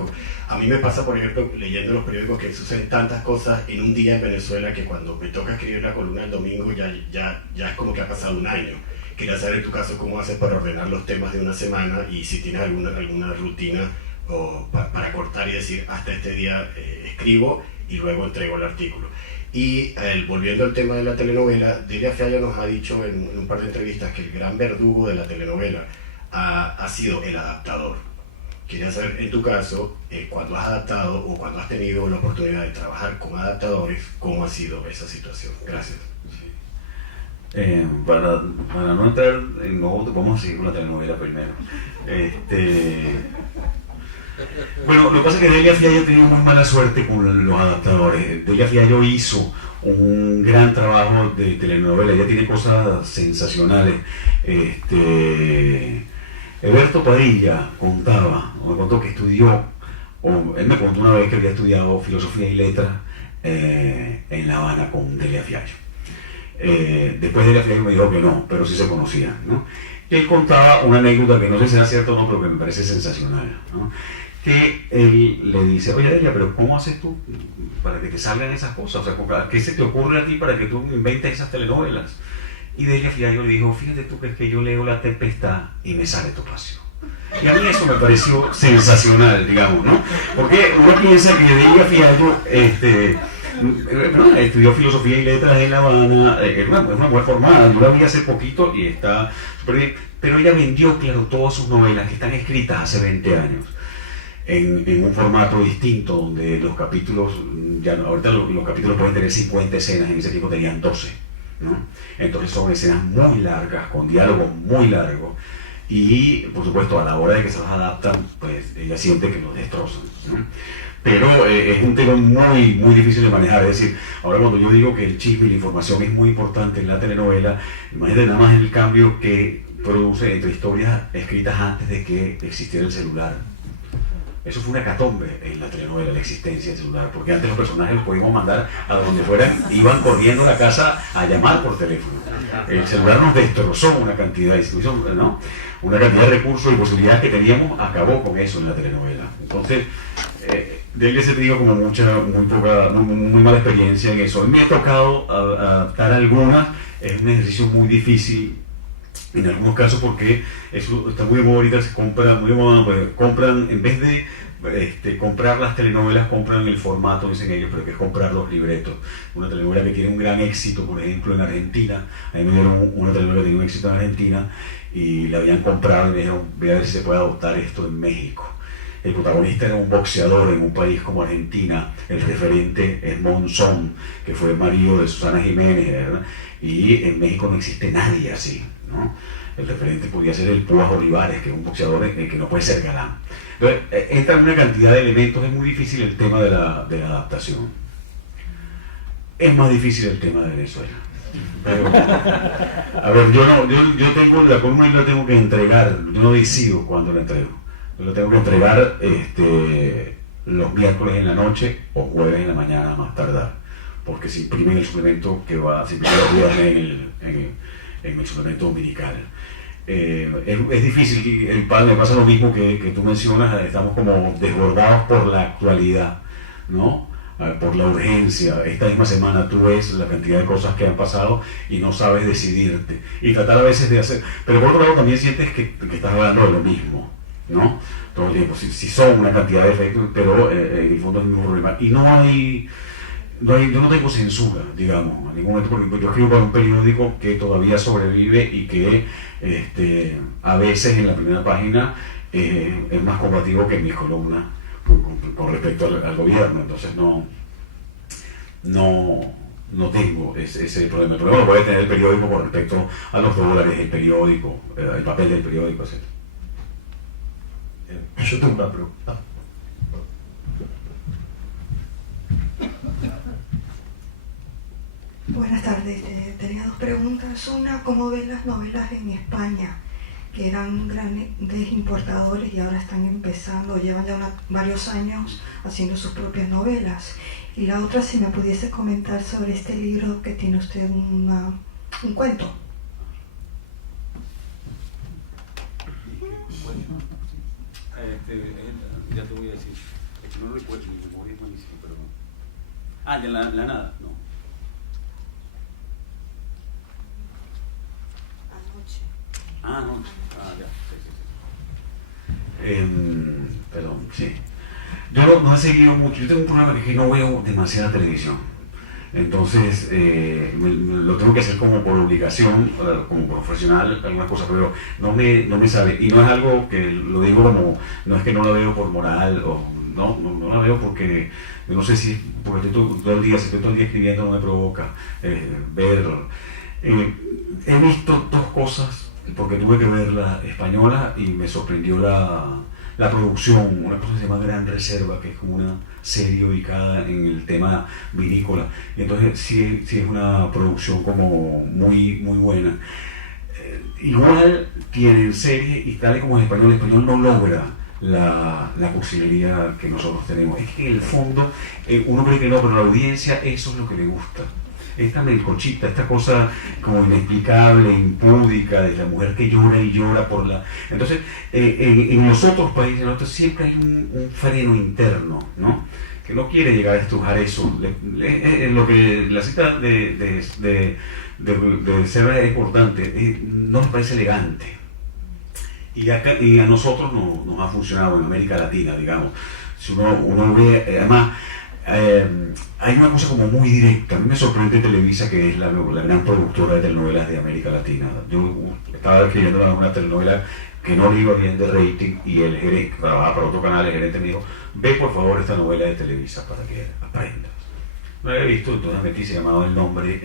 A mí me pasa, por ejemplo, leyendo los periódicos, que suceden tantas cosas en un día en Venezuela que cuando me toca escribir la columna el domingo ya es como que ha pasado un año. Quería saber en tu caso cómo haces para ordenar los temas de una semana y si tienes alguna rutina o para cortar y decir hasta este día escribo y luego entrego el artículo. Y volviendo al tema de la telenovela, Delia Fiallo nos ha dicho en un par de entrevistas que el gran verdugo de la telenovela ha sido el adaptador. Quería saber, en tu caso, cuando has adaptado o cuando has tenido la oportunidad de trabajar con adaptadores, ¿cómo ha sido esa situación? Gracias. Para no entrar en nuevo, vamos a seguir con la telenovela primero. Bueno, lo que pasa es que Delia Fiallo ha tenido muy mala suerte con los adaptadores. Delia Fiallo hizo un gran trabajo de telenovela, ella tiene cosas sensacionales. Alberto Padilla me contó que estudió, él me contó una vez que había estudiado filosofía y letras en La Habana con Delia Fiallo. Después Delia Fiallo me dijo que no, pero sí se conocían, ¿no? Y él contaba una anécdota que no sé si era cierta o no, pero que me parece sensacional, ¿no? Que él le dice, oye Delia, pero ¿cómo haces tú para que te salgan esas cosas? O sea, ¿qué se te ocurre a ti para que tú inventes esas telenovelas? Y Delia Fiallo le dijo, fíjate tú que es que yo leo La Tempestad y me sale Topacio. Y a mí eso me pareció sensacional, digamos, ¿no? Porque uno piensa que Delia Fiallo estudió filosofía y letras en La Habana, es una mujer formada, yo la vi hace poquito y está súper bien, pero ella vendió, claro, todas sus novelas que están escritas hace 20 años. En un formato distinto, donde los capítulos, ahorita los capítulos pueden tener 50 escenas, en ese tiempo tenían 12, ¿no? Entonces son escenas muy largas, con diálogos muy largos, y por supuesto a la hora de que se los adaptan, pues ella siente que los destrozan, ¿no? Pero es un tema muy, muy difícil de manejar. Es decir, ahora cuando yo digo que el chisme y la información es muy importante en la telenovela, imagínate nada más el cambio que produce entre historias escritas antes de que existiera el celular. Eso fue una hecatombe en la telenovela, la existencia del celular, porque antes los personajes los podíamos mandar a donde fueran, iban corriendo a la casa a llamar por teléfono. El celular nos destrozó una cantidad de, ¿no? Una cantidad de recursos y posibilidades que teníamos, acabó con eso en la telenovela. Entonces, de él se te digo como muy mala experiencia en eso. A mí me ha tocado adaptar algunas, es un ejercicio muy difícil en algunos casos porque eso está muy de moda ahorita, se compra muy de moda, pues compran, en vez de comprar las telenovelas, compran el formato, dicen ellos, pero que es comprar los libretos. Una telenovela que tiene un gran éxito, por ejemplo en Argentina, a mí me dieron una telenovela que tiene un éxito en Argentina y la habían comprado y me dijeron, ve a ver si se puede adoptar esto en México. El protagonista era un boxeador en un país como Argentina, el referente es Monzón, que fue el marido de Susana Jiménez, ¿verdad? Y en México no existe nadie así, ¿no? El referente podía ser el Púas Olivares, que es un boxeador que no puede ser galán. Entonces, entra una cantidad de elementos, es muy difícil el tema de la adaptación. Es más difícil el tema de Venezuela. Pero, a ver, yo tengo la columna y la tengo que entregar, yo no decido cuándo la entrego. Yo lo tengo que entregar los miércoles en la noche o jueves en la mañana más tardar, porque se imprime en el suplemento que va, se imprime los viernes en el suplemento dominical. Es difícil, me pasa lo mismo que tú mencionas, estamos como desbordados por la actualidad, ¿no? Por la urgencia. Esta misma semana tú ves la cantidad de cosas que han pasado y no sabes decidirte, y tratar a veces de hacer, pero por otro lado también sientes que estás hablando de lo mismo, ¿no? Todo el tiempo, si son una cantidad de efectos, pero en el fondo es el mismo problema. Y no hay, yo no tengo censura, digamos, a ningún momento, porque yo escribo para un periódico que todavía sobrevive y que a veces en la primera página es más combativo que en mis columnas con respecto al gobierno. Entonces no tengo ese problema. El problema lo puede tener el periódico con respecto a los dólares, el periódico, el papel del periódico, etc. Yo tengo una pregunta. Buenas tardes, tenía dos preguntas. Una, ¿cómo ven las novelas en España? Que eran grandes importadores y ahora están empezando, llevan ya varios años haciendo sus propias novelas. Y la otra, si me pudiese comentar sobre este libro que tiene usted un cuento. Ya te voy a decir, es que no recuerdo, mi memoria es buenísima, pero no. De la nada, no. Anoche. Ya. Sí. Perdón, sí. Yo no he seguido mucho. Yo tengo un problema que es que no veo demasiada televisión. Entonces, lo tengo que hacer como por obligación, como profesional, algunas cosas, pero no me sale. Y no es algo que lo digo como, no es que no la veo por moral, o no la veo porque, no sé si, porque si estoy todo el día escribiendo no me provoca verlo. He visto dos cosas, porque tuve que ver la española y me sorprendió la producción, una cosa que se llama Gran Reserva, que es como una serie ubicada en el tema vinícola, y entonces sí es una producción como muy buena. Igual tienen serie y tal y como el español no logra la cursilería que nosotros tenemos. Es que en el fondo uno cree que no, pero la audiencia eso es lo que le gusta. Esta melcochita, esta cosa como inexplicable, impúdica, de la mujer que llora y llora por la... Entonces, en los otros países siempre hay un freno interno, ¿no? Que no quiere llegar a estrujar eso. Lo que la cita de Serra es importante, no nos parece elegante. Y a nosotros nos ha funcionado en América Latina, digamos. Si uno ve, además, hay una cosa como muy directa. A mí me sorprende Televisa, que es la gran productora de telenovelas de América Latina. Yo estaba escribiendo una telenovela que no le iba bien de rating y el gerente, que trabajaba para otro canal, el gerente me dijo: ve por favor esta novela de Televisa para que aprendas. No la había visto, entonces metí, se llamaba El Nombre,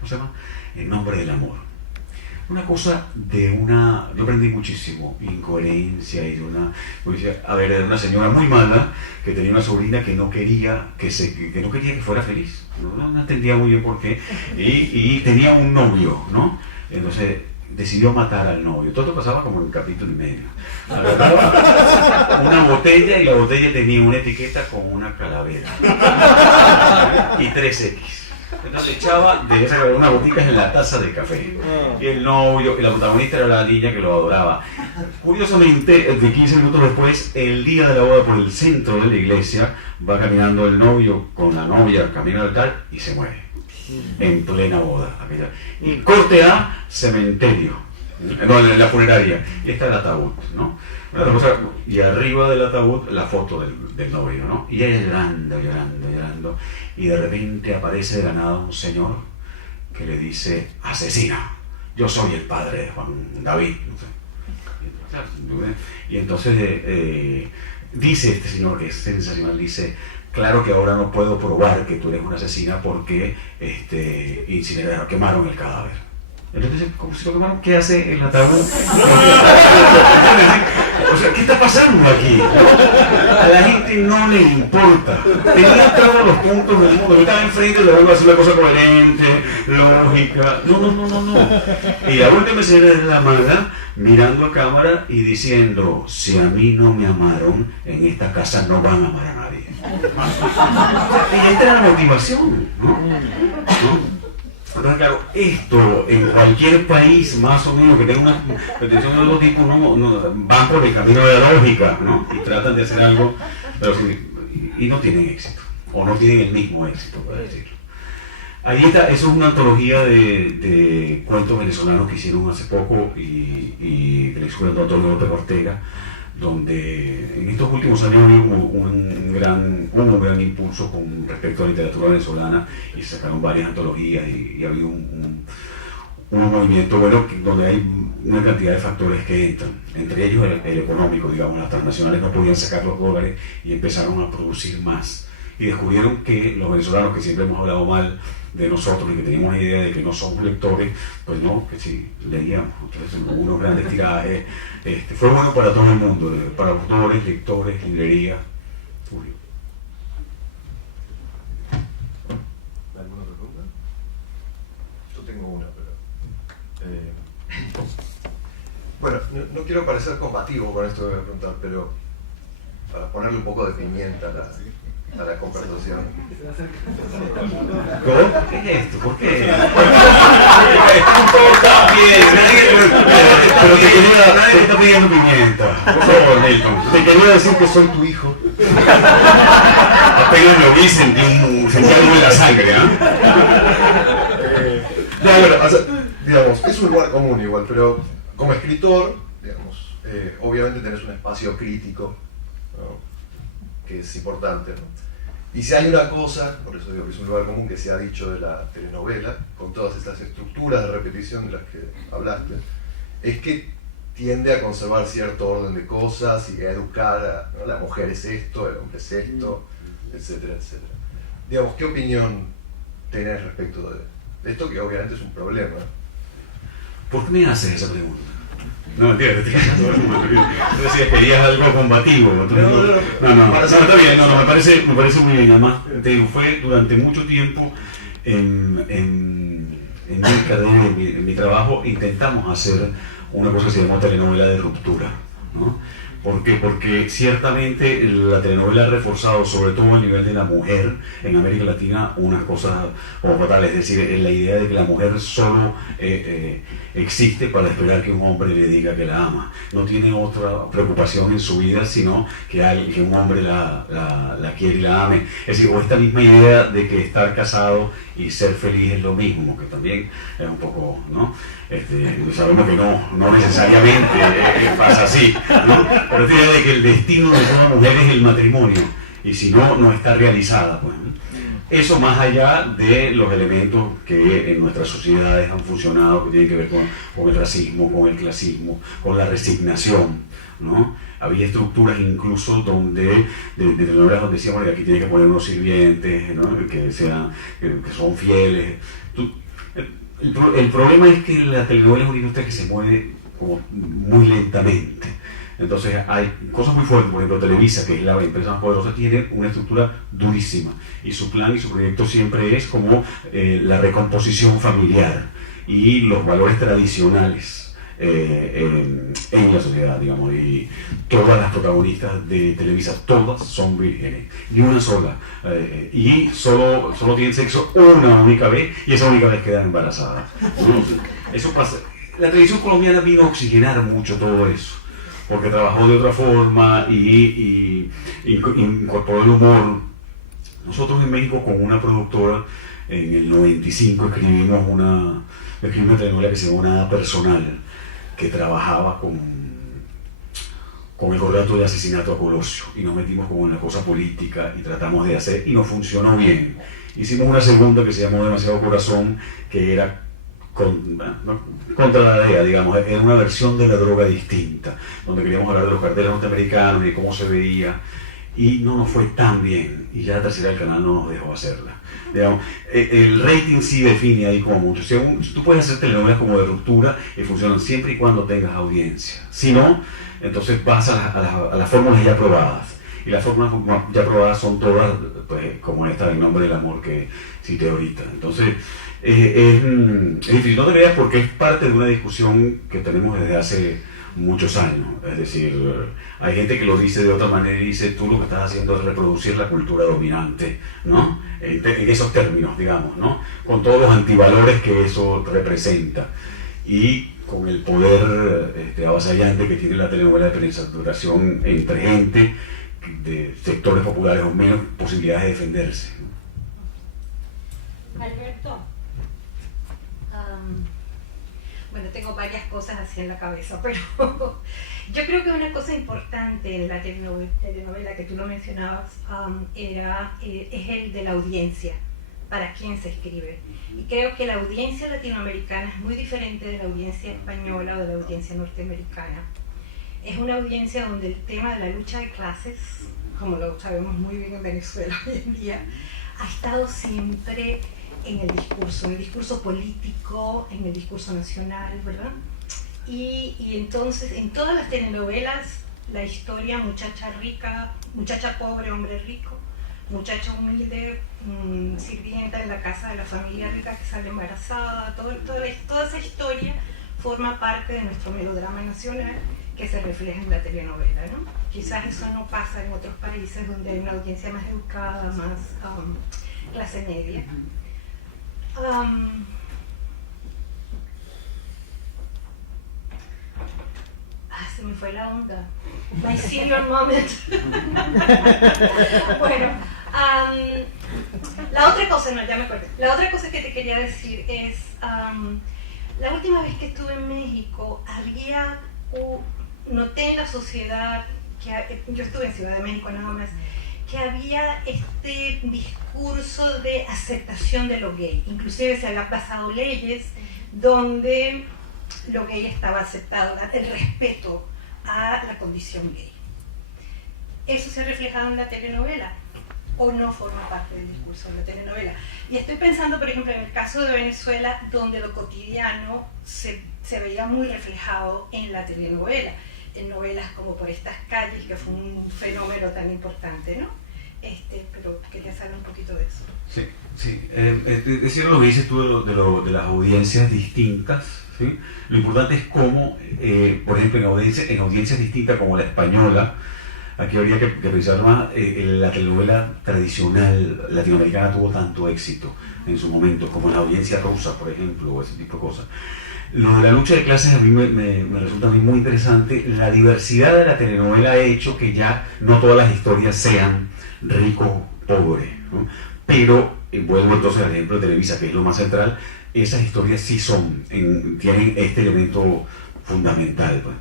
¿cómo se llama? El Nombre del Amor. Una cosa yo aprendí muchísimo, incoherencia y era una señora muy mala que tenía una sobrina que no quería que fuera feliz, no entendía muy bien por qué, y tenía un novio, ¿no? Entonces decidió matar al novio. Todo esto pasaba como en un capítulo y medio. Agarraba una botella y la botella tenía una etiqueta con una calavera y 3X. Entonces echaba de esa una botica en la taza de café. Y el novio, y la protagonista era la niña que lo adoraba. Curiosamente, de 15 minutos después, el día de la boda, por el centro de la iglesia, va caminando el novio con la novia, camino al altar y se muere. En plena boda. Y corte a cementerio. No, en la funeraria. Y está el ataúd, ¿no? Y arriba del ataúd la foto del novio, ¿no? Y ella llorando. Y de repente aparece de la nada un señor que le dice: asesina, yo soy el padre de Juan David. Y entonces dice este señor, que es sensacional, dice: claro que ahora no puedo probar que tú eres una asesina porque quemaron el cadáver. Entonces, ¿cómo se lo quemaron? ¿Qué hace el ataúd? O sea, ¿qué está pasando aquí? ¿No? A la gente no le importa. Tenía todos los puntos del mundo. Yo estaba enfrente y le vuelvo a hacer una cosa coherente, lógica. No. Y la última escena es la mala mirando a cámara y diciendo: si a mí no me amaron, en esta casa no van a amar a nadie. Y esta era la motivación, ¿no? Entonces, claro, esto en cualquier país más o menos que tenga una pretensión de otro tipo, van por el camino de la lógica, ¿no? Y tratan de hacer algo, pero y no tienen éxito, o no tienen el mismo éxito, por decirlo. Ahí está, eso es una antología de cuentos venezolanos que hicieron hace poco y que le hizo el doctor López Ortega, donde en estos últimos años hubo un gran impulso con respecto a la literatura venezolana y se sacaron varias antologías y ha habido un movimiento bueno donde hay una cantidad de factores que entran, entre ellos el económico, digamos. Las transnacionales no podían sacar los dólares y empezaron a producir más y descubrieron que los venezolanos, que siempre hemos hablado mal de nosotros y que teníamos la idea de que no somos lectores, pues no, que sí, leíamos. Entonces unos grandes tirajes, fue bueno para todo el mundo, para autores, lectores, librería. ¿Alguna otra pregunta? Yo tengo una, pero... Bueno, no quiero parecer combativo con esto que voy a preguntar, pero para ponerle un poco de pimienta a la conversación. ¿Cómo? ¿Qué es esto? ¿Por qué? Pero nadie está pidiendo pimienta. Por favor, Milton. Te quería decir que soy tu hijo. Apenas lo vi, sentí algo en la sangre, Bueno, o sea, digamos, es un lugar común igual, pero como escritor, digamos, obviamente tenés un espacio crítico, ¿no? Que es importante, ¿no? Y si hay una cosa, por eso digo que es un lugar común que se ha dicho de la telenovela, con todas estas estructuras de repetición de las que hablaste, es que tiende a conservar cierto orden de cosas y a educar ¿no? La mujer es esto, el hombre es esto, etcétera, etcétera. Digamos, ¿qué opinión tenés respecto de esto, que obviamente es un problema? ¿Por qué me haces esa pregunta? No, mentira, te yo decía, querías algo combativo. No, está bien, me parece muy bien. Además, te digo, fue durante mucho tiempo en mi carrera, en mi trabajo, intentamos hacer una cosa que se llamó telenovela de ruptura, ¿no? ¿Por qué? Porque ciertamente la telenovela ha reforzado, sobre todo a nivel de la mujer en América Latina, unas cosas como fatales. Es decir, la idea de que la mujer solo existe para esperar que un hombre le diga que la ama. No tiene otra preocupación en su vida, sino que un hombre la quiere y la ame. Es decir, o esta misma idea de que estar casado y ser feliz es lo mismo, que también es un poco, ¿no? Sabemos que no necesariamente pasa así, ¿no? Pero esta idea de que el destino de toda mujer es el matrimonio, y si no está realizada, pues, ¿no? Eso más allá de los elementos que en nuestras sociedades han funcionado, que tienen que ver con el racismo, con el clasismo, con la resignación, ¿no? Había estructuras incluso de telenovelas donde decíamos que aquí tiene que poner unos sirvientes, ¿no? que son fieles. El problema es que la telenovela es una industria que se mueve como muy lentamente. Entonces hay cosas muy fuertes. Por ejemplo, Televisa, que es la empresa más poderosa, tiene una estructura durísima y su plan y su proyecto siempre es como la recomposición familiar y los valores tradicionales en la sociedad, digamos. Y todas las protagonistas de Televisa, todas son vírgenes, ni una sola, y solo tienen sexo una única vez, y esa única vez quedan embarazadas. Eso pasa. La televisión colombiana vino a oxigenar mucho todo eso, porque trabajó de otra forma y incorporó el humor. Nosotros en México, con una productora, en el 95 escribimos una telenovela que se llama Nada Personal, que trabajaba con el relato de asesinato a Colosio, y nos metimos como en la cosa política y tratamos de hacer, y nos funcionó bien. Hicimos una segunda que se llamó Demasiado Corazón, que era contra la DEA, digamos, era una versión de la droga distinta, donde queríamos hablar de los carteles norteamericanos y de cómo se veía, y no nos fue tan bien, y ya la tercera del canal no nos dejó hacerla. Digamos, el rating sí define ahí como mucho. O sea, tú puedes hacer telenovelas como de ruptura y funcionan siempre y cuando tengas audiencia. Si no, entonces vas a las fórmulas ya probadas. Y las fórmulas ya probadas son todas, pues, como esta del Nombre del Amor que cité ahorita. Entonces, es difícil. No te veas porque es parte de una discusión que tenemos desde hace muchos años. Es decir, hay gente que lo dice de otra manera y dice, tú lo que estás haciendo es reproducir la cultura dominante, ¿no? En esos términos, digamos, ¿no? Con todos los antivalores que eso representa y con el poder avasallante que tiene la telenovela de penetración entre gente de sectores populares con menos posibilidades de defenderse. Alberto, bueno, tengo varias cosas así en la cabeza, pero yo creo que una cosa importante importante en la telenovela que tú lo mencionabas es el de la audiencia, para quién se escribe. Y creo que la audiencia latinoamericana es muy diferente de la audiencia española o de la audiencia norteamericana. Es una audiencia donde el tema de la lucha de clases, como lo sabemos muy bien en Venezuela hoy en día, ha estado siempre en el discurso político, en el discurso nacional, ¿verdad? Y entonces en todas las telenovelas la historia muchacha rica, muchacha pobre, hombre rico, muchacha humilde, sirvienta en la casa de la familia rica que sale embarazada, toda esa historia forma parte de nuestro melodrama nacional que se refleja en la telenovela, ¿no? Quizás eso no pasa en otros países donde hay una audiencia más educada, más clase media. Se me fue la onda. My senior moment. Bueno, la otra cosa, no, ya me acordé. La otra cosa que te quería decir es, la última vez que estuve en México, noté en la sociedad, yo estuve en Ciudad de México nada más, que había este discurso de aceptación de lo gay. Inclusive se habían pasado leyes donde lo gay estaba aceptado, el respeto a la condición gay. ¿Eso se ha reflejado en la telenovela o no forma parte del discurso de la telenovela? Y estoy pensando, por ejemplo, en el caso de Venezuela, donde lo cotidiano se veía muy reflejado en la telenovela, en novelas como Por estas calles, que fue un fenómeno tan importante, ¿no? Pero quería saber un poquito de eso. Sí, sí. Es cierto lo que dices tú de las audiencias distintas, ¿sí? Lo importante es cómo, por ejemplo, en audiencias distintas como la española, aquí habría que revisar más, la telenovela tradicional latinoamericana tuvo tanto éxito en su momento, como en la audiencia rusa, por ejemplo, o ese tipo de cosas. Lo de la lucha de clases a mí me resulta a mí muy interesante. La diversidad de la telenovela ha hecho que ya no todas las historias sean rico-pobre, ¿no? Pero, vuelvo entonces al ejemplo de Televisa, que es lo más central, esas historias sí tienen este elemento fundamental, pues.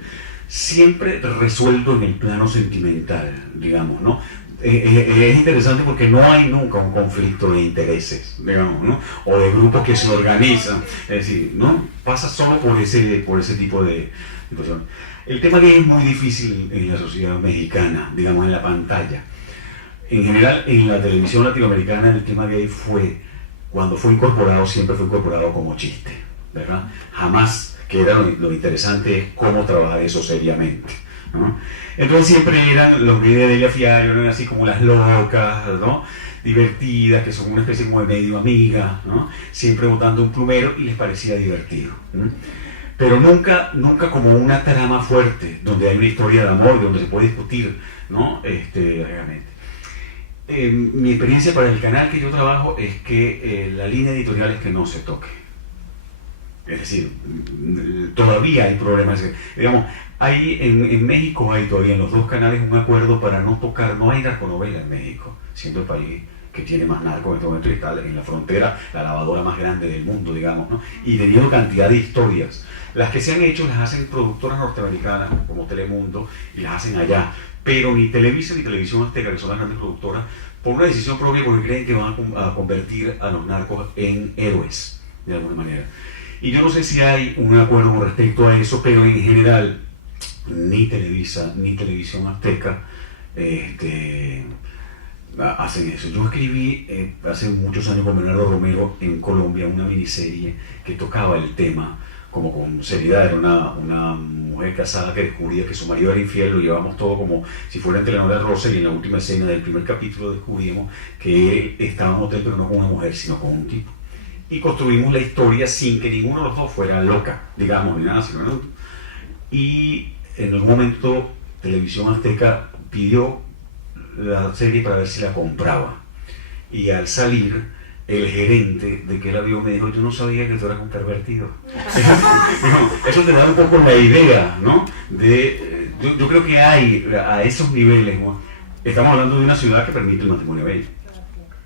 Siempre resuelto en el plano sentimental, digamos, ¿no? Es interesante porque no hay nunca un conflicto de intereses, digamos, ¿no? O de grupos que se organizan, es decir, ¿no? Pasa solo por ese tipo de situaciones. El tema gay es muy difícil en la sociedad mexicana, digamos, en la pantalla. En general, en la televisión latinoamericana el tema gay cuando fue incorporado, siempre fue incorporado como chiste, ¿verdad? Jamás, que era lo interesante es cómo trabajar eso seriamente, ¿no? Entonces siempre eran los gays de Delia Fiallo, eran así como las locas, ¿no? Divertidas, que son una especie como de medio amiga, ¿no? Siempre botando un plumero y les parecía divertido, ¿no? Pero nunca como una trama fuerte, donde hay una historia de amor, donde se puede discutir, ¿no? Realmente. Mi experiencia para el canal que yo trabajo es que la línea editorial es que no se toque. Es decir, todavía hay problemas. Digamos, en México hay todavía en los dos canales un acuerdo para no tocar, no hay narconovela en México, siendo el país que tiene más narco en este momento y tal, en la frontera, la lavadora más grande del mundo, digamos, ¿no? Y teniendo cantidad de historias. Las que se han hecho las hacen productoras norteamericanas como Telemundo y las hacen allá, pero ni Televisa ni Televisión Azteca, que son las grandes productoras, por una decisión propia, porque creen que van a convertir a los narcos en héroes, de alguna manera. Y yo no sé si hay un acuerdo con respecto a eso, pero en general ni Televisa ni Televisión Azteca hacen eso. Yo escribí hace muchos años con Bernardo Romero en Colombia una miniserie que tocaba el tema como con seriedad. Era una mujer casada que descubría que su marido era infiel, lo llevamos todo como si fuera en telenovela rosa, y en la última escena del primer capítulo descubrimos que él estaba en un hotel, pero no con una mujer, sino con un tipo. Y construimos la historia sin que ninguno de los dos fuera loca, digamos, ni nada, sino, y en algún momento Televisión Azteca pidió la serie para ver si la compraba, y al salir el gerente de que él había me dijo: yo no sabía que tú eras un pervertido. Eso te da un poco la idea, ¿no? Yo creo que hay a esos niveles, ¿no? Estamos hablando de una ciudad que permite el matrimonio gay,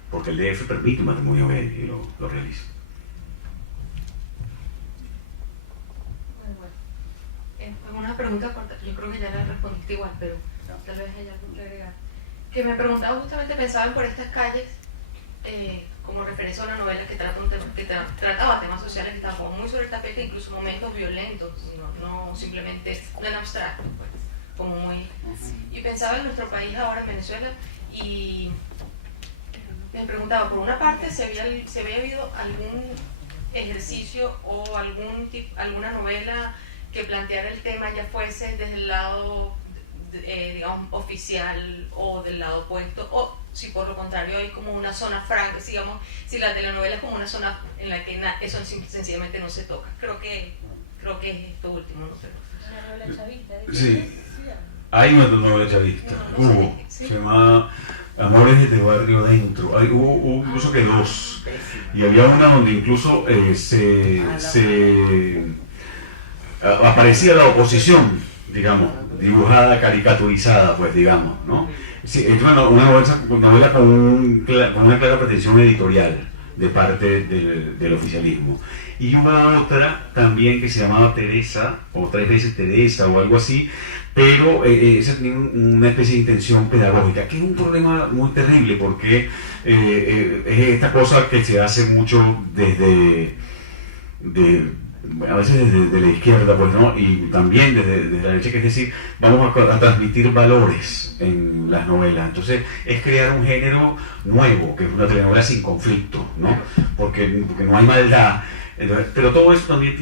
porque el DF permite el matrimonio gay y lo realiza. Una pregunta corta, yo creo que ya la respondiste igual, pero tal vez hay algo que agregar. Que me preguntaba justamente, pensaban por estas calles como referencia a una novela que trataba temas sociales que estaban como muy sobre el tapete, incluso momentos violentos, no simplemente, no en abstracto, pues, como muy... Y pensaba en nuestro país ahora, en Venezuela, y me preguntaba, por una parte, si había habido algún ejercicio o alguna novela que planteara el tema, ya fuese desde el lado, digamos, oficial o del lado opuesto, o si por lo contrario hay como una zona franca, digamos, si la telenovela es como una zona en la que eso sencillamente no se toca. Creo que es esto último, no sé. Una novela chavista. Sí, hay una novela chavista, se llama Amores desde Barrio Adentro. Hubo incluso que 2, y había una donde incluso aparecía la oposición, digamos, dibujada, caricaturizada, pues, digamos, ¿no? Sí, es una novela con una clara pretensión editorial de parte del oficialismo. Y una otra también que se llamaba Teresa, o 3 veces Teresa, o algo así, pero esa tenía una especie de intención pedagógica, que es un problema muy terrible, porque es esta cosa que se hace mucho a veces desde la izquierda, pues, ¿no? Y también desde la derecha, que es decir, vamos a transmitir valores en las novelas. Entonces es crear un género nuevo, que es una telenovela sin conflicto, ¿no? Porque no hay maldad. Pero todo eso también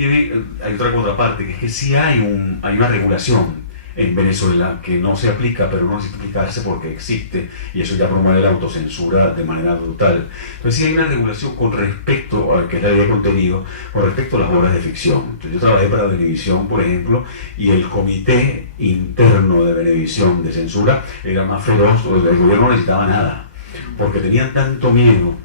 hay otra contraparte, que es que sí hay una regulación en Venezuela que no se aplica, pero no necesita aplicarse porque existe, y eso ya promueve la autocensura de manera brutal. Entonces sí hay una regulación con respecto a, que es la ley de contenido, con respecto a las obras de ficción. Entonces, yo trabajé para Venevisión, por ejemplo, y el comité interno de Venevisión de censura era más feroz, el gobierno no necesitaba nada, porque tenían tanto miedo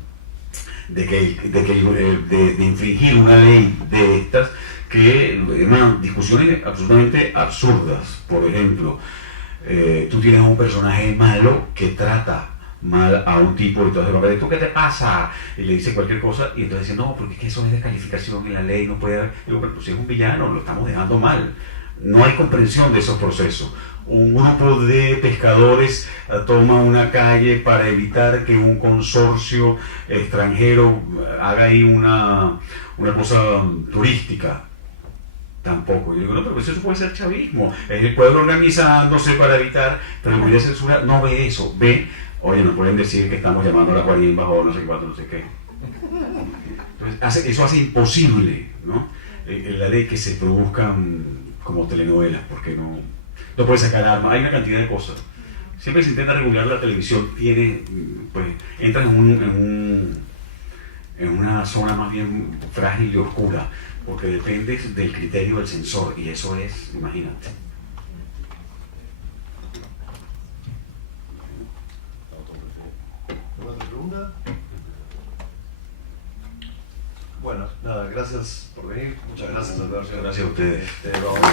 de infringir una ley de estas, que eran discusiones absolutamente absurdas. Por ejemplo, tú tienes un personaje malo que trata mal a un tipo, y entonces, ¿tú qué te pasa? Y le dice cualquier cosa, y entonces dice, no, porque es que eso es descalificación en la ley, no puede haber. Digo, pero si es un villano, lo estamos dejando mal. No hay comprensión de esos procesos. Un grupo de pescadores toma una calle para evitar que un consorcio extranjero haga ahí una cosa turística. Tampoco. Yo digo, no, pero eso puede ser chavismo. Es el pueblo organizándose para evitar, pero el de censura no ve eso. Ve, oye, nos pueden decir que estamos llamando a la guarimba o no sé cuánto, no sé qué. Entonces, eso hace imposible, ¿no? La ley que se produzcan como telenovelas, porque no puede sacar armas. Hay una cantidad de cosas. Siempre se intenta regular la televisión, pues entra en una zona más bien frágil y oscura, porque depende del criterio del censor, y eso es, imagínate. ¿Otra pregunta? Bueno, nada, gracias por venir. Muchas gracias, Alberto. Gracias a ustedes. Vamos a